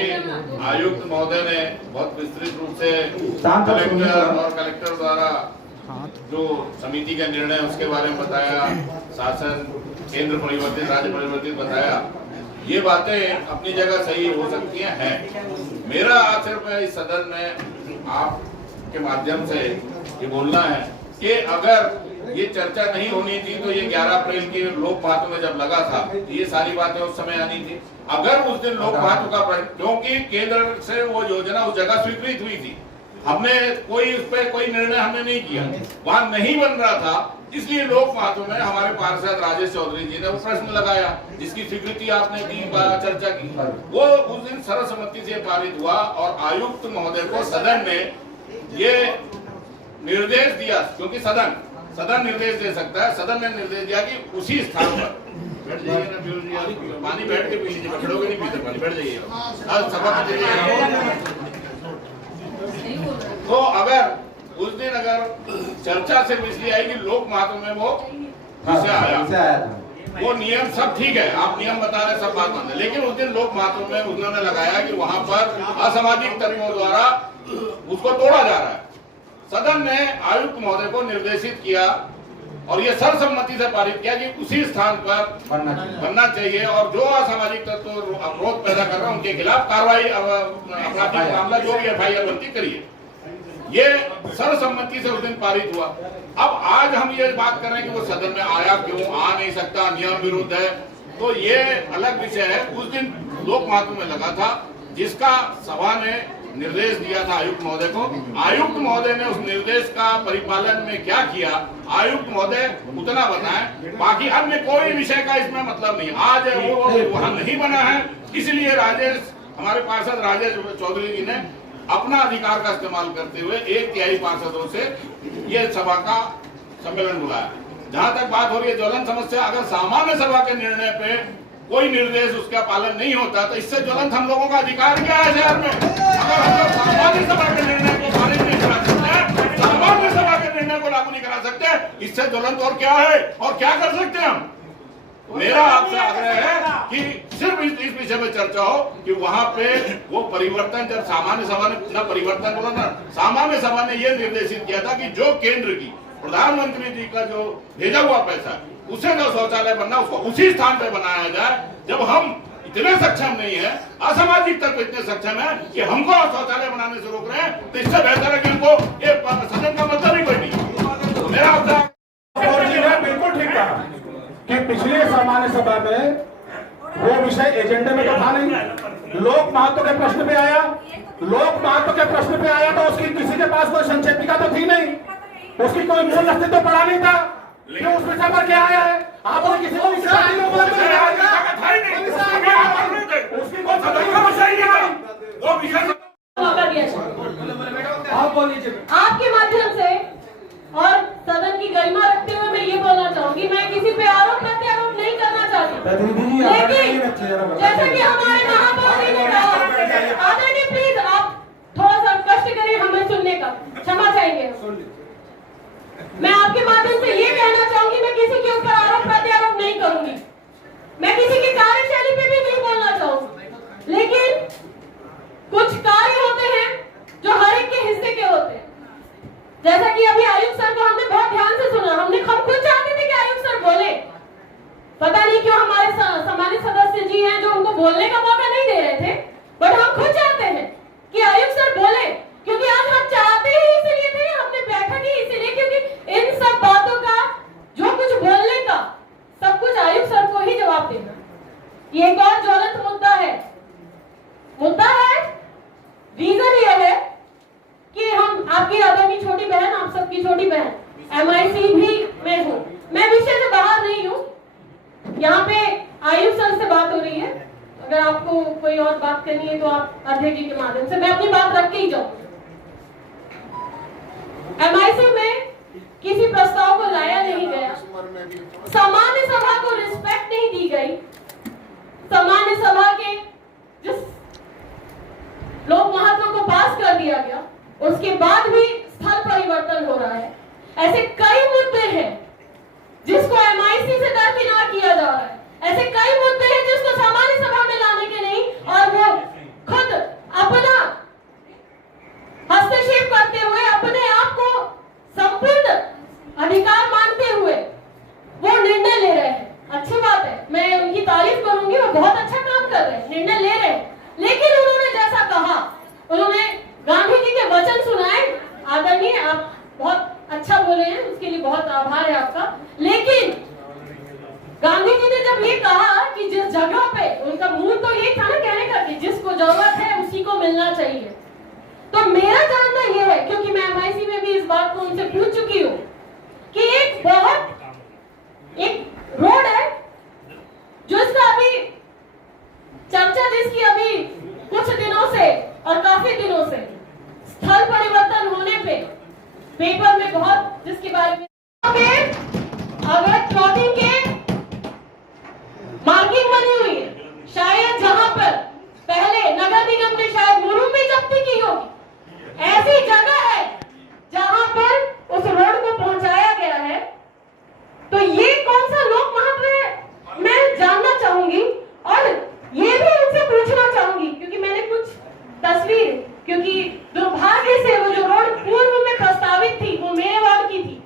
आयुक्त महोदय ने बहुत विस्तृत रूप से कलेक्टर द्वारा जो समिति का निर्णय उसके बारे में बताया, शासन केंद्र परिवर्तित राज्य परिवर्तित बताया। ये बातें अपनी जगह सही हो सकती हैं। मेरा सिर्फ इस सदन में आपके माध्यम से ये बोलना है कि अगर ये चर्चा नहीं होनी थी तो ये 11 अप्रैल की लोक महत्व में जब लगा था ये सारी बातें उस समय आनी थी। अगर उस दिन लोक महत्व का क्योंकि केंद्र से वो योजना उस जगह स्वीकृत हुई थी, हमने कोई उस पर कोई निर्णय हमने नहीं किया, वहां नहीं बन रहा था, इसलिए लोक महत्व में हमारे पार्षद राजेश चौधरी जी ने वो प्रश्न लगाया जिसकी स्वीकृति आपने दी, चर्चा की। वो उस दिन सर्वसम्मति से पारित हुआ और आयुक्त महोदय को सदन में ये निर्देश दिया, क्योंकि सदन निर्देश दे सकता है। सदन ने निर्देश दिया कि उसी स्थान पर बैठ जाइए ना पीयूष जी, आप पानी बैठ के पी लीजिए, खड़ोगे नहीं पीते पानी, बैठ जाइए आज सभा तो अगर उस दिन अगर चर्चा सिर्फ इसलिए आई कि लोक महत्व में वो विषय आया, वो नियम सब ठीक है, आप नियम बता रहे सब बात मानते, लेकिन उस दिन लोक महत्व में उन्होंने लगाया कि वहां पर असामाजिक तत्वों द्वारा उसको तोड़ा जा रहा है। सदन ने आयुक्त महोदय को निर्देशित किया और ये सर्वसम्मति से पारित किया कि उसी स्थान पर बनना चाहिए और जो असामाजिक तत्व अवरोध पैदा कर रहे हैं उनके खिलाफ कार्रवाई, आपराधिक मामला जो भी FIR बनती करिए। ये सर्वसम्मति से उस दिन पारित हुआ। अब आज हम ये बात कर रहे हैं कि वो सदन में आया क्यों, आ नहीं सकता, नियम विरुद्ध है, तो ये अलग विषय है। उस दिन लोक महत्व में लगा था, जिसका सभा ने निर्देश दिया था आयुक्त महोदय को। आयुक्त महोदय ने उस निर्देश का परिपालन में क्या किया, आयुक्त महोदय उतना बताएं, बाकी अन्य कोई विषय का इसमें मतलब नहीं। आज वो वहां नहीं बना है, इसलिए हमारे पार्षद राजेश चौधरी जी ने अपना अधिकार का इस्तेमाल करते हुए 1/3 पार्षदों से ये सभा का सम्मेलन बुलाया। जहां तक बात हो रही है ज्वलंत समस्या, अगर सामान्य सभा के निर्णय पे कोई निर्देश उसका पालन नहीं होता तो इससे ज्वलंत हम लोगों का अधिकार क्या है शहर में? अगर हम लोग सामान्य सभा के निर्णय को पारित नहीं करा सकते, सामान्य सभा के निर्णय को लागू नहीं करा सकते, इससे ज्वलंत और क्या है और क्या कर सकते हैं हम? मेरा आपसे आग्रह है कि सिर्फ इस विषय में चर्चा हो कि वहां पे वो परिवर्तन, जब सामान्य सभा ने ना परिवर्तन बोला ना, सामान्य सभा ने ये निर्देशित किया था कि जो केंद्र की प्रधानमंत्री जी का जो भेजा हुआ पैसा उसे जो शौचालय बनना उसको उसी स्थान पे बनाया जाए। जब हम इतने सक्षम नहीं है, असामाजिक तत्व इतने सक्षम है कि हमको शौचालय बनाने से रोक रहे हैं, तो इससे बेहतर है कि उनको सदन का मतलब ही कोई नहीं। मेरा आपसे बिल्कुल ठीक कहा कि पिछली सामान्य सभा में वो विषय एजेंडे में तो था नहीं, लोक महत्व के प्रश्न पे आया, लोक महत्व के प्रश्न पे आया तो उसकी किसी के पास कोई संक्षेपिका तो थी नहीं, उसकी कोई मूल अस्तित्व पड़ा नहीं था कि उस विषय पर क्या आया है। आपने किसी को उसकी आपके माध्यम से और सदन की गरिमा रखते हुए मैं ये बोलना चाहूंगी, मैं किसी पे आरोप प्रत्यारोप नहीं करना चाहती, लेकिन जैसा कि हमारे महापौर जी ने कहा, आदरणीय प्लीज आप थोड़ा सा कष्ट करिए हमें सुनने का, क्षमा चाहेंगे। मैं आपके माध्यम से ये कहना चाहूंगी, मैं किसी के ऊपर आरोप प्रत्यारोप नहीं करूंगी, मैं किसी की कार्यशैली पे भी नहीं बोलना चाहूंगी, लेकिन कुछ कार्य होते हैं जो हर एक के हिस्से के होते हैं। जैसा कि अभी आयुक्त सर को हमने बहुत ध्यान से सुना, हम खुद चाहते थे कि आयुक्त सर बोले, पता नहीं क्यों हमारे सामान्य सदस्य जी हैं जो उनको बोलने का मौका नहीं दे रहे थे, बट हम खुद चाहते हैं कि आयुक्त सर बोले, क्योंकि आज हम चाहते ही इसलिए थे, हमने बैठक ही इसलिए, क्योंकि इन सब बातों का जो कुछ बोलने का सब कुछ आयुक्त सर को ही जवाब देना। ये एक और ज्वलंत मुद्दा है। रीजन ये है कि हम आपकी आदरणीय छोटी बहन, आप सबकी छोटी बहन MIC भी मैं हूँ, मैं विषय से बाहर नहीं हूँ, यहाँ पे आयुक्त सर से बात हो रही है, अगर आपको कोई और बात करनी है तो आप अध्यक्ष जी के माध्यम से, मैं अपनी बात रख के ही जाऊँ। MIC में किसी प्रस्ताव को लाया नहीं गया, सामान्य सभा को रिस्पेक्ट नहीं दी गई, सामान्य सभा के जिस लोक महत्व को पास कर दिया गया, उसके बाद भी स्थल परिवर्तन हो रहा है। ऐसे कई मुद्दे हैं जिसको MIC से दरकिनार किया जा रहा है, ऐसे कई मुद्दे हैं जिसको सामान्य सभा में लाने के नहीं, और वो खुद अपना हस्तक्षेप करते हुए, अपने आप को संपूर्ण अधिकार मानते हुए वो निर्णय ले रहे हैं। अच्छी बात है, मैं उनकी तारीफ करूंगी, वो बहुत अच्छा काम कर रहे हैं, निर्णय ले रहे हैं, लेकिन उन्होंने जैसा कहा, उन्होंने गांधी जी के वचन सुनाए। आदरणीय, आप बहुत अच्छा बोले हैं, उसके लिए बहुत आभार है आपका, लेकिन गांधी जी ने जब ये कहा कि जिस जगह पे, उनका मूल तो ये था ना कहने का कि जिसको जरूरत है उसी को मिलना चाहिए, तो मेरा जानना ये है, क्योंकि मैं MIC में भी इस बात को उनसे पूछ चुकी हूँ कि एक रोड है जिसका अभी चर्चा, जिसकी अभी कुछ दिनों से और काफी दिनों से स्थल परिवर्तन होने तो ये कौन सा लोक महत्व है मैं जानना चाहूंगी, और ये भी उनसे पूछना चाहूंगी, क्योंकि मैंने कुछ तस्वीर, क्योंकि दुर्भाग्य से वो जो रोड पूर्व में प्रस्तावित थी वो मेरे वार्ड की थी,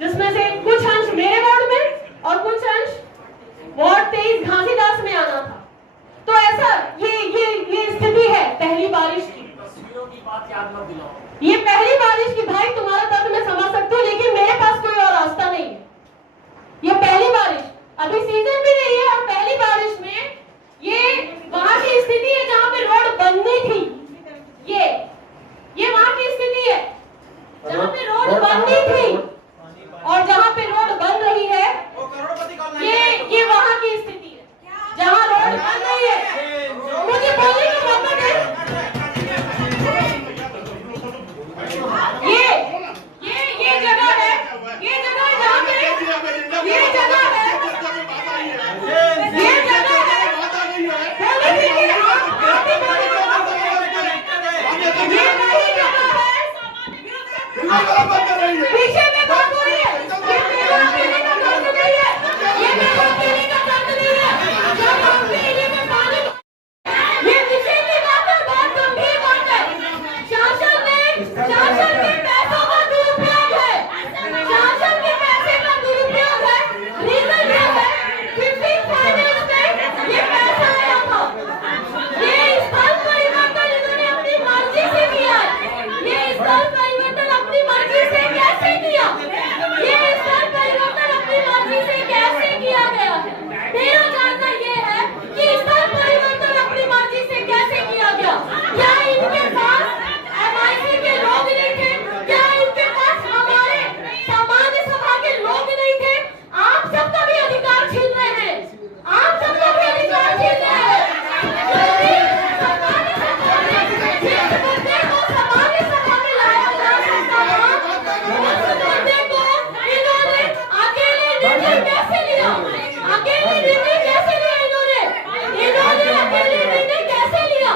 जिसमें से कुछ अंश मेरे वार्ड में और कुछ अंश वार्ड 23 घासीदास में आना था। तो ऐसा ये स्थिति है पहली बारिश की। ये पहली बारिश की, भाई तुम्हारा दर्द मैं समझ सकती हूँ, लेकिन मेरे पास कोई और रास्ता नहीं है। ये पहली बारिश, अभी सीजन भी नहीं है, और पहली बारिश में ये वहां की स्थिति है जहां पे रोड बननी थी। ये वहां की स्थिति है जहां पे रोड बननी थी, और जहां पे रोड बन रही है ये वहां की स्थिति है जहां रोड बन रही है। मुझे बोलने का मौका दे। ये जगह है, ये जगह है जहां पे ये जगह है, ये जगह है। ये नहीं जगह है, पीछे में बात हो रही है। ये मेरा अकेले का दर्द नहीं है, ये मेरा अकेले का दर्द नहीं है। जब हम पीने में पानी, ये विषय की बात है, बहुत गंभीर बात है। शासन के पैसों का दुरुपयोग है, शासन के पैसे का दुरुपयोग है। रीजन ये है, 15 फाइनेंस में ये पैसा आया था। ये स्थल परिवर्तन इन्होंने अपनी मर्जी से किया है। ये स्थल परिवर्तन अपनी मर्जी से कैसे किया? ये स्थल परिवर्तन अपनी मर्जी से कैसे किया गया है? मेरा जानना ये है कि स्थल परिवर्तन अपनी मर्जी से कैसे किया गया? क्या इनके पास MIC के लोग नहीं थे? क्या इनके पास हमारे सामान्य सभा के लोग नहीं थे? आप सबका भी अधिकार छीन रहे हैं, आप सबका भी अधिकार छीन रहे हैं। यदि सामान्य सभा में जिस मुद्दे को सामान्य सभा में लाया जा सकता था, उस मुद्दे को इन्होंने अकेले निर्णय कैसे लिया? अकेले निर्णय कैसे लिया इन्होंने अकेले निर्णय कैसे लिया?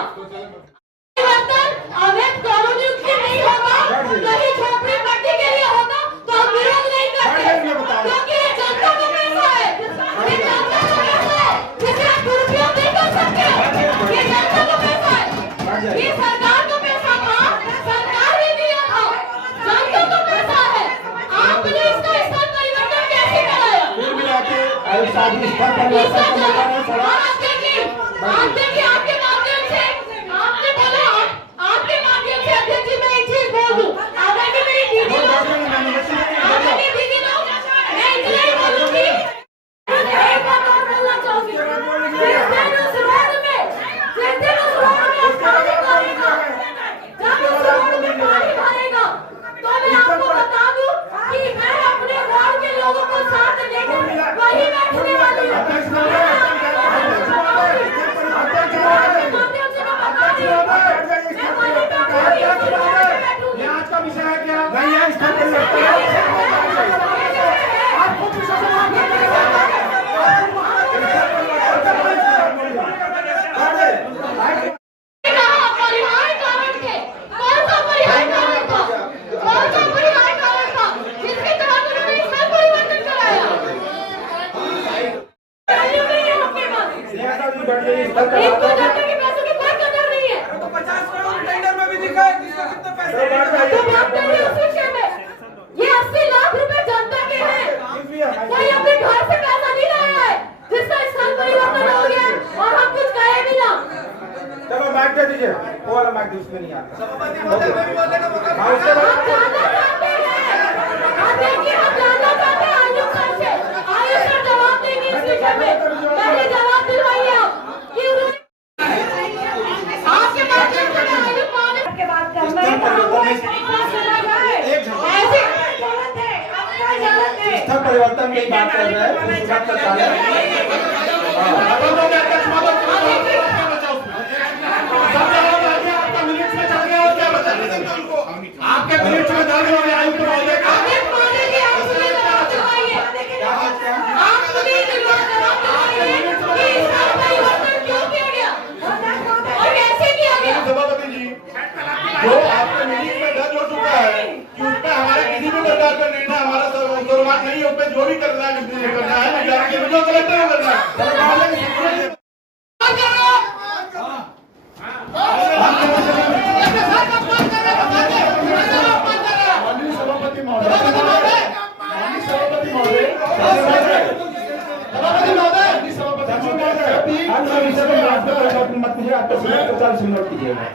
परिवर्तन अवैध कॉलोनी के नहीं होगा, कहीं झोपड़ी पट्टी के लिए होगा तो हम विरोध नहीं करते, क्योंकि ये जनता का पैसा है, ये जनता का पैसा है, जिसे आप दुरुपयोग नहीं कर सकते। ये जनता का पैसा है, ये सरकार का पैसा था, सरकार ने दिया था, जनता का पैसा है। आपने इसका स्थल परिवर्तन कैसे कराया? आप देखिए, आपके माध्यम से आपने बोला, आपके माध्यम से अध्यक्ष जी मैं एक चीज बोल दूं, आगे मेरी दीदी लोग, आगे दीदी लोग, मैं इतना ही बोलूंगी, एक बात और बोलना चाहूंगी। जिस दिन उस रोड में पानी भरेगा, जब उस रोड में पानी भरेगा, तो मैं आपको बता दूं कि मैं अपने वार्ड के लोगों को साथ लेकर वही बैठने वाली हूँ। आज का विषय है क्या? नहीं है, इसका परिहार कारण थे, कौन सा परिहार कारण था? कौन सा परिहार कारण था जिसके तहत उन्होंने स्थल परिवर्तन कराया? एक तो जनता के पैसों की कोई कदर नहीं है। 50 करोड़ टेंडर में भी दिखा है किसको कितने पैसे। तो बात करिए उस विषय में। ये 80 लाख रुपए जनता के हैं, कोई अपने घर से पैसा नहीं लाया है जिसका स्थल परिवर्तन हो गया और हम कुछ कहे भी ना। चलो माइक दे दीजिए, वो वाला माइक उसमें नहीं आता। आप जानना चाहते हैं, आप देखिए, हम जानना चाहते हैं आयुष सर से। आयुष सर जवाब देंगे इस विषय में, पहले जवाब दिलवाइए आप कि उन्होंने आपके माध्यम से आयुष मालिक के बात कर रहे हैं, स्थल परिवर्तन की बात कर रहे हैं, इस बात का आपके मिनट में दर्ज हो गया आयुक्त महोदय का। आप प्लीज जवाब दिलवाइए कि स्थल परिवर्तन क्यों किया गया और कैसे किया गया? सभापति जी, जो आपके मीटिंग में दर्ज हो चुका है कि उसमें हमारे किसी भी प्रकार का निर्णय हमारा सर्वमान्य नहीं है, उसमें जो भी करना है जो कलेक्टर हो गया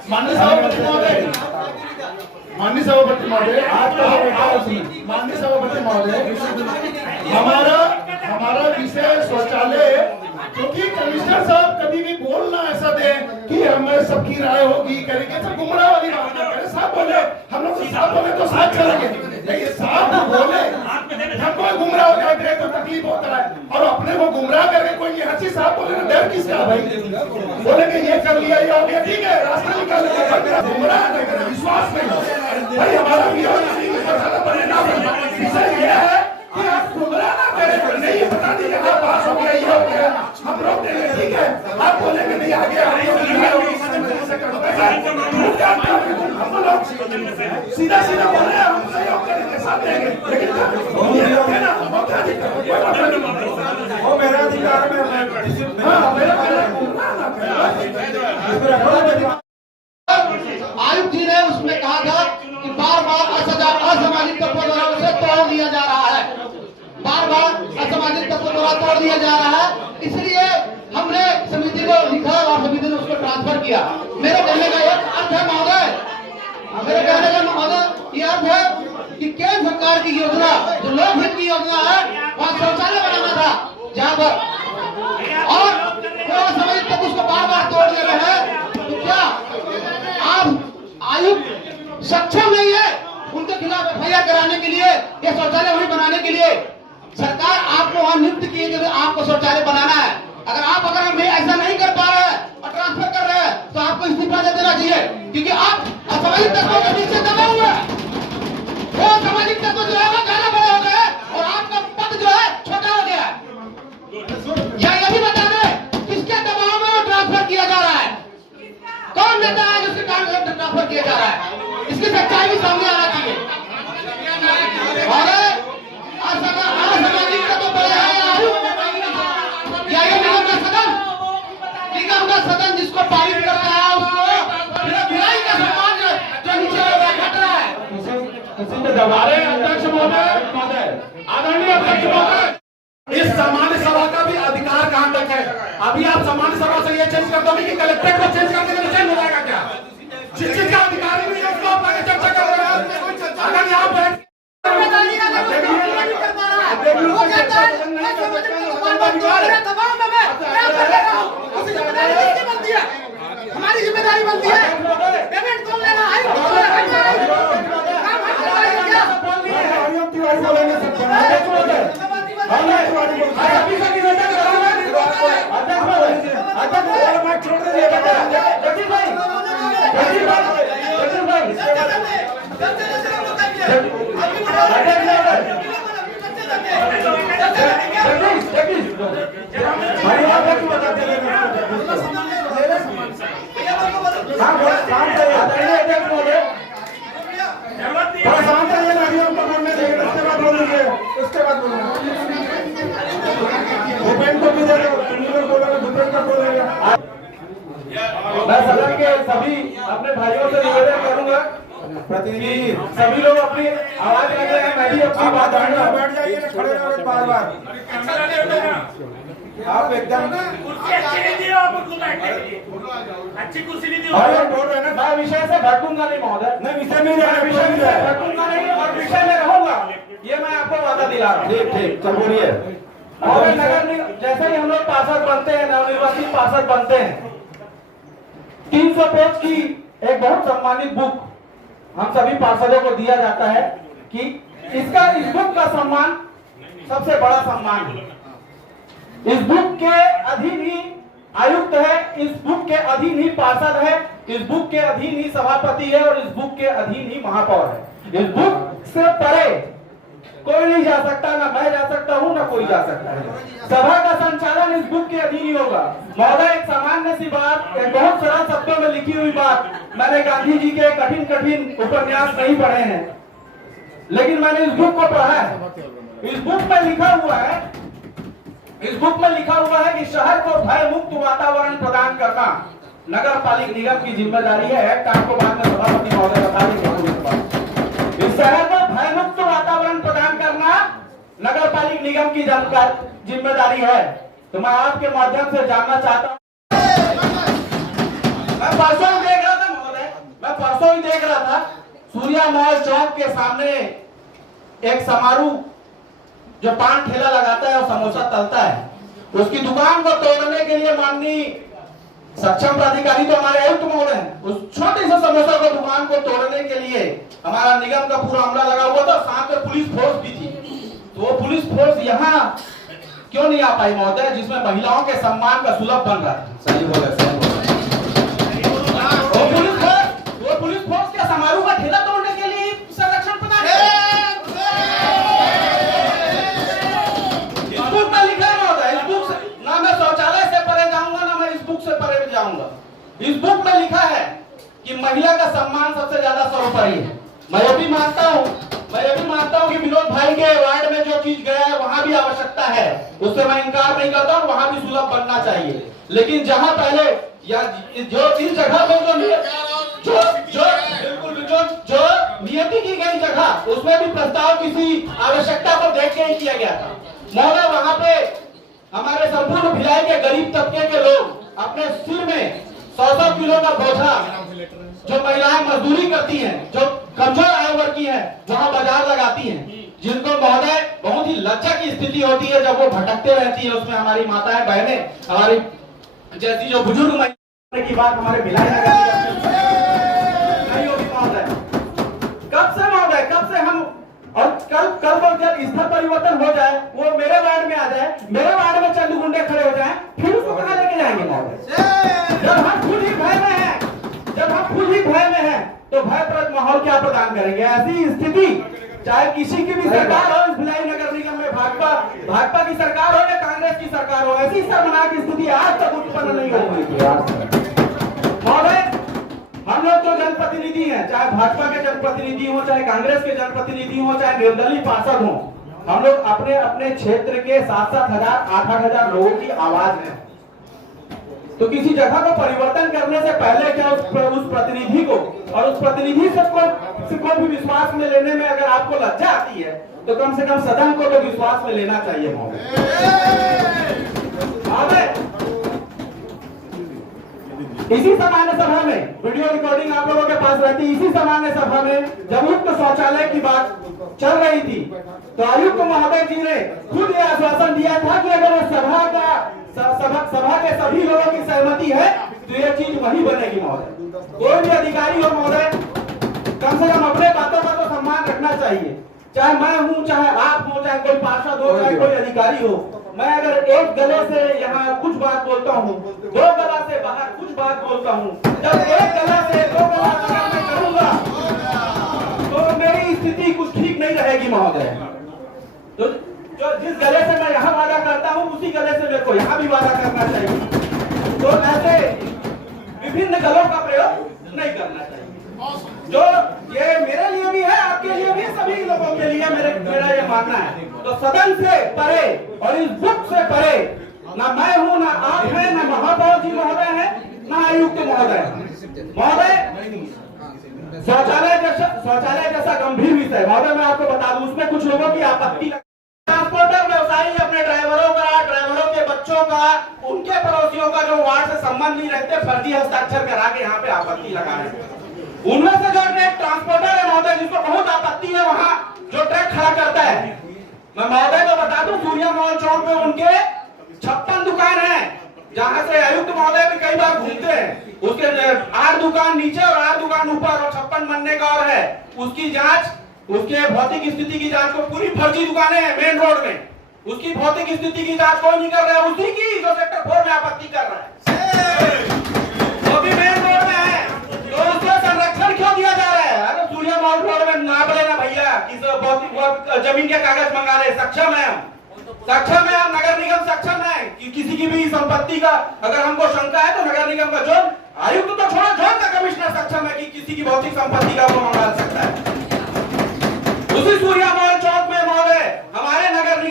माननीय सभापति महोदय माननीय सभापति महोदय हमारा विषय शौचालय, क्योंकि कमिश्नर साहब कभी भी बोलना ऐसा दे कि हमें सबकी राय होगी करेंगे, सब गुमराह वाली बात ना करें। साहब बोले हम लोग साहब बोले तो साथ चलेंगे, लेकिन साहब बोले हमको गुमराह हो जाए तो तकलीफ होता है, और अपने को गुमराह करके कोई ये हंसी साहब बोले ना डर किसका भाई, बोले कि ये कर लिया ये हो गया ठीक है रास्ता निकाल लिया, गुमराह नहीं करें, विश्वास नहीं भाई हमारा भी विषय ये है कि आप गुमराह ना करें, नहीं बता दीजिए हाँ पास हो गया ये हो गया हम रोक देंगे ठीक है, आप बोलेंगे नहीं आ गया सीधा सीधा बोले हम सहयोग करेंगे साथ देंगे, लेकिन वो मेरा अधिकार आयुक्त जी ने उसमें कहा था कि बार बार असामाजिक तत्वों द्वारा उसे तोड़ दिया जा रहा है, बार बार असामाजिक तत्वों द्वारा तोड़ दिया जा रहा है, इसलिए हमने समिति को लिखा और समिति ने उसको ट्रांसफर किया। मेरे कहने का एक अर्थ है महोदय, मेरे कहने का महोदय ये अर्थ है कि केंद्र सरकार की योजना जो लोकहित की योजना है वहाँ शौचालय बनाना था जहाँ पर, और असामाजिक तत्व उसको बार बार तोड़ दे रहे हैं, तो क्या आप आयुक्त सक्षम नहीं है उनके खिलाफ एफआईआर कराने के लिए या शौचालय वहीं बनाने के लिए? सरकार आपको वहां नियुक्त की है कि आपको शौचालय बनाना है, अगर हम ऐसा नहीं कर पा रहे हैं और ट्रांसफर कर रहे हैं तो आपको इस्तीफा दे देना चाहिए, क्योंकि आप असामाजिक तत्वों के पीछे दबे हुए हैं, वो सामाजिक तत्व जो है वो ज्यादा बड़े हो गए और आपका पद जो है छोटा हो गया है। या ये भी बता दें किसके दबाव में ट्रांसफर किया जा रहा है, कौन नेता है जिसके कारण ट्रांसफर किया जा रहा है, इसकी सच्चाई भी सामने आना चाहिए। और असामाजिक तत्व बड़े हैं या ये निगम का सदन, निगम का सदन जिसको पारित करता है उसको भिलाई का सम्मान जो नीचे घट रहा है। हमारे अध्यक्ष महोदय, आदरणीय अध्यक्ष महोदय, इस सामान्य सभा का भी अधिकार कहां तक है? अभी आप सामान्य सभा से ये चेंज कर दो कि कलेक्टर को चेंज करने के लिए चेंज हो जाएगा क्या? जिस चीज का अधिकारी नहीं है उसको आप आगे चर्चा कर रहे हैं। अगर यहाँ पर हमारी जिम्मेदारी बनती है पेमेंट कौन लेगा? मैं सदन के सभी अपने भाइयों से निवेदन करूंगा, प्रतिनिधि सभी लोग अपनी आवाज लग रहे हैं, मैं भी अपनी बात बैठ जाइए, खड़े रहो बार बार, आप एकदम अच्छी कुर्सी नहीं दी, मैं विषय से भटकूंगा नहीं महोदय, नहीं विषय में भटकूंगा नहीं और विषय में रहूंगा, ये मैं आपको वादा दिला रहा हूँ। ठीक चल बोलिए। और नगर निगम जैसे ही हम लोग पार्षद बनते हैं, नवनिर्वाचित पार्षद बनते हैं, 300 पेज की एक बहुत सम्मानित बुक हम सभी पार्षदों को दिया जाता है कि इस बुक का सम्मान सबसे बड़ा सम्मान है। इस बुक के अधीन ही आयुक्त है, इस बुक के अधीन ही पार्षद है, इस बुक के अधीन ही सभापति है और इस बुक के अधीन ही महापौर है। इस बुक से परे कोई नहीं जा सकता, ना मैं जा सकता हूँ ना कोई जा सकता है। सभा का संचालन इस बुक के अधीन ही होगा। महोदय, एक सामान्य सी बात, एक बहुत सरल शब्दों में लिखी हुई बात, मैंने गांधी जी के कठिन कठिन उपन्यास नहीं पढ़े हैं, लेकिन मैंने इस बुक को पढ़ा है। इस बुक में लिखा हुआ है, इस बुक में लिखा हुआ है कि शहर को भय मुक्त वातावरण प्रदान करना नगर पालिका निगम की जिम्मेदारी है। एक्ट आपको बाद में सभापति महोदय बता देंगे। इस शहर को भय मुक्त वातावरण प्रदान करना नगर पालिका निगम की जिम्मेदारी है। तो मैं आपके माध्यम से जानना चाहता हूँ, मैं परसों ही देख रहा था महोदय, मैं परसों ही देख रहा था सूर्या मॉल चौक के सामने एक समारोह जो पान ठेला लगाता है और समोसा तलता है, उसकी दुकान को तोड़ने के लिए माननीय सक्षम प्राधिकारी तो हमारे आयुक्त महोदय हैं, उस छोटे से समोसा को दुकान को तोड़ने के लिए हमारा निगम का पूरा अमला लगा हुआ था, साथ में पुलिस फोर्स भी थी। तो वो पुलिस फोर्स यहाँ क्यों नहीं आ पाई महोदय, जिसमें महिलाओं के सम्मान का सुलभ बन रहा था। सही बोला, सही बोला। वो पुलिस फोर्स के समारोह का ठेला तोड़ने के लिए संरक्षण प्रदान इस बुक में लिखा है महोदय, इस बुक से ना मैं शौचालय से परे जाऊंगा ना मैं इस बुक से परे जाऊंगा। इस बुक में लिखा है कि महिला का सम्मान सबसे ज्यादा सर्वोपरि है। मैं ये भी मानता हूँ कि विनोद भाई के वार्ड में जो चीज गया है वहां भी आवश्यकता है, उससे मैं इनकार नहीं करता हूँ, वहां भी सुलभ बनना चाहिए। लेकिन जहां पहले या जो इस जगह पे जो नियति की गई जगह, उसमें भी प्रस्ताव किसी आवश्यकता को देख के ही किया गया था महोदय। वहां पे हमारे संपूर्ण भिलाई के गरीब तबके के लोग अपने सिर में 100 किलो का बोझा, जो महिलाएं मजदूरी करती हैं, जो कमजोर आय वर्ग की हैं, वहां बाजार लगाती हैं, जिनको महोदय बहुत ही लज्जा की स्थिति होती है जब वो भटकते रहती है। उसमें हमारी माताएं बहनें, हमारी जैसी जो बुजुर्ग महिला की बात हमारे भिलाई नगर नहीं होगी महोदय। कब से हम और कल जब स्तर परिवर्तन हो जाए, वो मेरे वार्ड में आ जाए, मेरे वार्ड में चंद गुंडे खड़े हो जाएं, फिर उसको कहां लेके जाएंगे महोदय? जब हम खुद ही भय में हैं, तो भयप्रद माहौल क्या प्रदान करेंगे? ऐसी स्थिति चाहे किसी की भी सरकार हो, इस भिलाई नगर निगम में भाजपा की सरकार हो या कांग्रेस की सरकार हो, ऐसी शर्मनाक स्थिति आज तक उत्पन्न नहीं हो महोदय। हम लोग जो जनप्रतिनिधि हैं, चाहे भाजपा के जनप्रतिनिधि हो, चाहे कांग्रेस के जनप्रतिनिधि हो, चाहे निर्दलीय पार्षद हो, हम लोग अपने अपने क्षेत्र के 7-7 हजार 8-8 हजार लोगों की आवाज है। तो किसी जगह को परिवर्तन करने से पहले क्या उस प्रतिनिधि को और उस प्रतिनिधि से कोई भी विश्वास में लेने में अगर आपको लज्जा आती है, तो कम से कम सदन को तो विश्वास में लेना चाहिए महोदय। इसी सामान्य सभा में वीडियो रिकॉर्डिंग आप लोगों के पास रहती, इसी सामान्य सभा में जब मुक्त शौचालय की बात चल रही थी, तो आयुक्त महोदय जी ने खुद यह आश्वासन दिया था कि अगर सभा के सभी लोगों की सहमति है तो यह चीज वही बनेगी महोदय। कोई भी अधिकारी हो महोदय, कम से कम अपने बातों का तो सम्मान रखना चाहिए। चाहे मैं हूं, चाहे आप हो, चाहे कोई पार्षद हो, चाहे कोई अधिकारी हो, मैं अगर एक गले से यहाँ कुछ बात बोलता हूँ, 2 गला से बाहर कुछ बात बोलता हूँ, जब एक गला से 2 गला अगर मैं करूंगा तो मेरी स्थिति कुछ ठीक नहीं रहेगी महोदय। तो जो जिस गले से मैं यहाँ वादा करता हूँ, उसी गले से मेरे को यहाँ भी वादा करना चाहिए। तो ऐसे विभिन्न गलों का प्रयोग नहीं करना चाहिए। जो ये मेरे लिए भी है, आपके लिए भी, सभी लोगों के लिए मेरा ये मानना है। तो सदन से परे और इस बुक से परे ना मैं हूं, ना आप हैं, ना महापौर जी महोदय हैं, ना आयुक्त महोदय। शौचालय जैसा गंभीर विषय महोदय, मैं आपको बता दूं, उसमें कुछ लोगों की आपत्ति। ट्रांसपोर्टर व्यवसायी अपने ड्राइवरों के बच्चों का, उनके पड़ोसियों का जो वार्ड से संबंध नहीं रखते, फर्जी हस्ताक्षर करा के यहाँ पे आपत्ति लगा रहे हैं। उनमें से जो एक ट्रांसपोर्टर है महोदय, जिसको बहुत आपत्ति है, वहाँ जो ट्रक खड़ा करता है, मैं महोदय को बता दूं, सूर्या मॉल चौक में उनके 56 दुकान है, जहां से आयुक्त महोदय भी कई बार घूमते हैं। उसके 8 दुकान नीचे और 8 दुकान ऊपर और 56 बनने का और है। उसकी जांच, उसके भौतिक स्थिति की जांच को, पूरी फर्जी दुकानें हैं मेन रोड में, उसकी भौतिक स्थिति की जांच कोई नहीं कर रहा है। उसी की जो सेक्टर 4 में आपत्ति कर रहा है, वो भी मेन रोड में है, तो उसका संरक्षण क्यों दिया जा रहा है? अरे सूर्या मॉल रोड में ना बोले ना भैया, जमीन के कागज मंगा रहे, सक्षम है हम, नगर निगम सक्षम है कि किसी की भी संपत्ति का अगर हमको शंका है तो नगर निगम का जोन, आयुक्त तो छोड़ो, जोन का कमिश्नर सक्षम है कि किसी की भौतिक संपत्ति का वो मंगा सकता है। उसी सूर्या मॉल चौक में महोदय हमारे नगर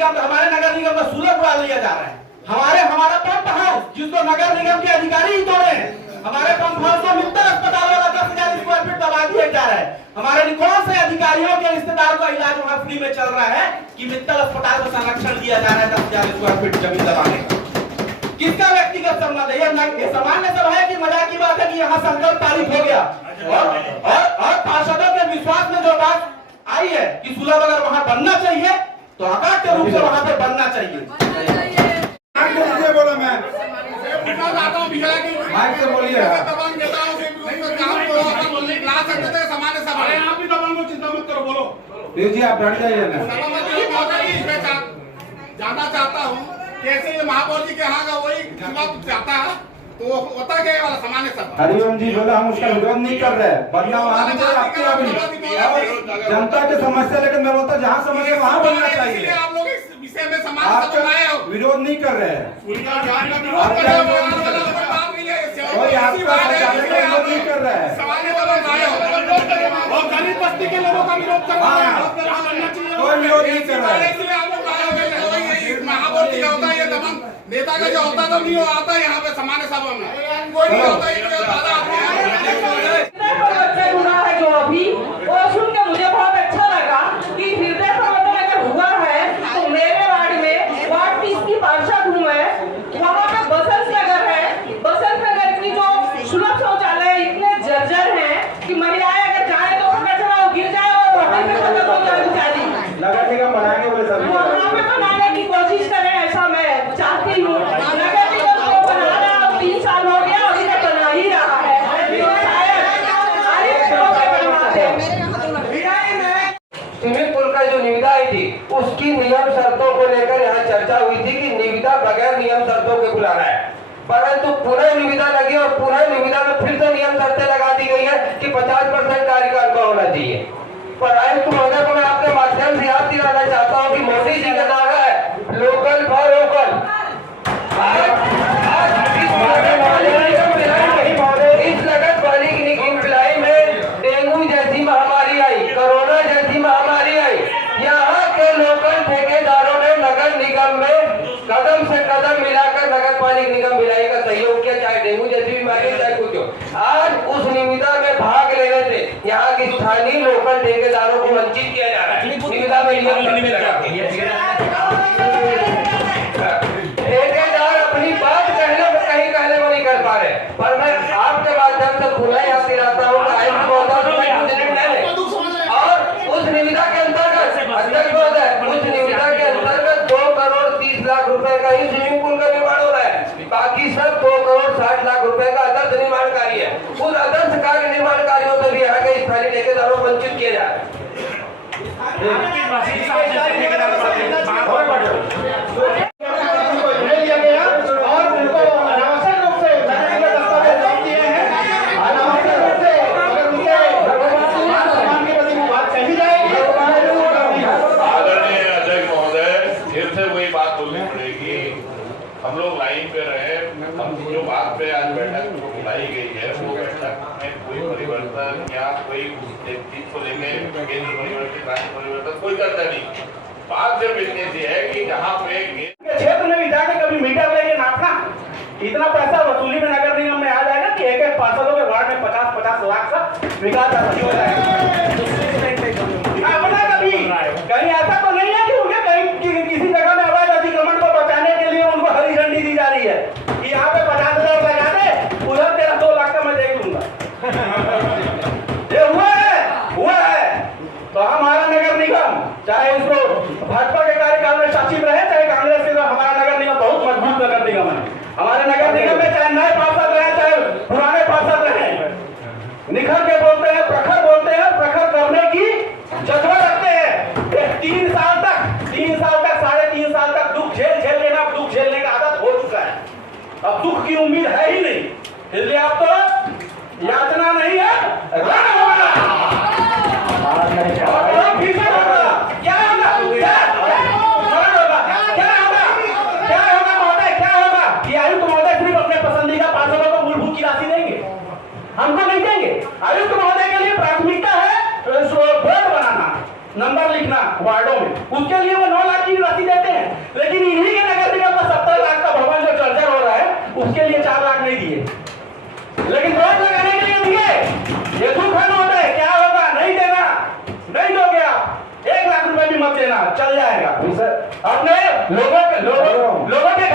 नगर निगम का सुलभ उड़ा लिया जा रहा है। हमारा पंप हाउस जिसको नगर निगम के अधिकारी ही तोड़े हैं, हमारे पंप हाउस को मित्तल अस्पताल वाला 10,000 स्क्वायर फीट दबा दिया जा रहा है। हमारे कौन से अधिकारियों के रिश्तेदार का इलाज वहां फ्री में चल रहा है कि मित्तल अस्पताल को संरक्षण दिया जा रहा है 10,000 स्क्वायर फीट जमीन दबाने का? किसका व्यक्तिगत संबंध है? ये सामान्य सब है कि मजाक की बात है कि यहाँ संकल्प पारित हो गया और पार्षदों के विश्वास में जो बात आई है कि सुलभ अगर वहां बनना चाहिए तो अकाट्य रूप से वहां पे बनना चाहिए। बोला मैं आता हूँ माइक से बोलिए। दबंग नेताओं से ला सकते थे सामान्य सभा। आप भी दबंग को चिंता मत करो, बोलो। जी आप बैठ जाइए ना। जानना चाहता हूँ कैसे ये महापौर जी के यहाँ का वही चुनाव चाहता है तो होता क्या वाला सामान्य सभा? हरिओम जी बोला हम उसका विरोध नहीं कर रहे, वरना वहाँ भी आपके अभी जनता की समस्या, लेकिन मैं बोलता जहाँ समस्या वहाँ बनना चाहिए। आप लोग इस विषय में सामान्य सभा बनाए हो, विरोध नहीं कर रहे हैं। कोई आपका विरोध नहीं कर रहा है। सामान्य सभा बनाए हो और गरीब बस्ती के लोगों का विरोध कर रहा है, बनना चाहिए। कोई विरोध नहीं कर रहा है। इसलिए आप लोग आए हो महापौर जी का होता है ये दबंग नेता का जो होता तो नहीं आता यहाँ पे सामान्य सभा में कोई नहीं होता है जो अभी वो सुन के मुझे बहुत अच्छा लगा कि हृदय प्रवर्तन अगर हुआ है तो मेरे वार्ड में वार्ड 30 की पार्षद हूँ मैं, वहाँ पे बसंत नगर है। बसंत नगर की जो सुलभ शौचालय इतने जर्जर हैं कि महिलाएं अगर जाए तो कचरा गिर जाए और वहाँ पे खत्म हो जाए बेचारी। नगर निगम बनाएंगे बोले सर, वहाँ पे बनाने की कोशिश करें ऐसा मैं चाहती हूँ। नगर निगम को बना रहा 3 साल हो गया, अभी तक बना ही रहा है। स्विमिंग पूल का जो निविदा आई थी उसकी नियम शर्तों को लेकर यहाँ चर्चा हुई थी कि निविदा बगैर नियम शर्तों के बुलाना है, परंतु पुनः निविदा लगी और पुनः निविदा में फिर से नियम शर्तें लगा दी गई है कि 50% कार्यकाल का होना चाहिए। पर आयुक्त महोदय को मैं आपके माध्यम से याद दिलाना चाहता हूँ कि मोदी जी का नारा है लोकल फॉर वोकल। इस लगत वाली भिलाई में डेंगू जैसी महामारी आई, कोरोना जैसी महामारी आई, यहाँ के लोकल ठेकेदारों ने नगर निगम में कदम से कदम मिलाकर नगर पालिक निगम भिलाई का सहयोग किया, चाहे डेंगू जैसी बीमारी चाहे कुछ हो। आज उस निविदा में भाग लेने से यहाँ की स्थानीय लोकल ठेकेदारों को वंचित किया जा रहा है। निविदा में ठेकेदार अपनी बात कहने में कहीं कहने को नहीं कर पा रहे, पर मैं आपके माध्यम से खुला याद दिलाता हूँ और उस निविदा के अंतर्गत अध्यक्ष महोदय, उस निविदा के अंतर्गत 2 करोड़ 30 लाख रुपए का ही स्विमिंग पूल का निर्माण हो रहा है, बाकी सब 2 करोड़ 60 लाख रुपए का आदर्श निर्माण कार्य है। उस आदर्श कार्य निर्माण कार्यों से भी यहाँ के स्थानीय ठेकेदारों को वंचित किया जा रहा है। हम लोग लाइन पे रहे, हम जो बात पे आज बैठक बुलाई गई है वो बैठक में कोई परिवर्तन या कोई चीज को लेकर केंद्र परिवर्तन राज्य परिवर्तन कोई करता नहीं। बात सिर्फ इतनी सी है कि जहाँ पे क्षेत्र में भी जाके कभी मीटर लेके नापना, इतना पैसा वसूली में नगर निगम में आ जाएगा कि एक पार्षदों के वार्ड में 50-50 लाख का विकास हो जाएगा। कहीं ऐसा तो नहीं है कि उन्हें कहीं किसी जगह में अवैध अतिक्रमण को बचाने के लिए उनको हरी झंडी दी जा रही है कि यहाँ पे 50,000 लगा दे, उधर तेरा 2 लाख का मैं देख लूंगा। ये हुआ है तो हमारा नगर निगम चाहे उसको भाजपा के कार्यकाल में शासित रहे चाहे कांग्रेस के, तो हमारा नगर निगम बहुत मजबूत नगर निगम है। हमारे नगर निगम में चाहे नए पार्षद रहे चाहे पुराने पार्षद रहे, निखर के बोलते हैं, प्रखर बोलते हैं, प्रखर करने की जज्बा रखते हैं। 3 साल तक 3.5 साल तक दुख झेल लेना, दुख झेलने का आदत हो चुका है, अब दुख की उम्मीद है ही नहीं, इसलिए अब तो यातना नहीं है, रण होगा। क्या होगा महोदय, क्या होगा कि आयुक्त महोदय सिर्फ अपने पसंदीदा पार्षदों को मूलभूत की राशि देंगे, हमको नहीं देंगे। आयुक्त महोदय के लिए प्राथमिकता है बोर्ड बनाना, नंबर लिखना वार्डों में, उसके लिए वो 9 लाख की राशि देते हैं, लेकिन लोगों के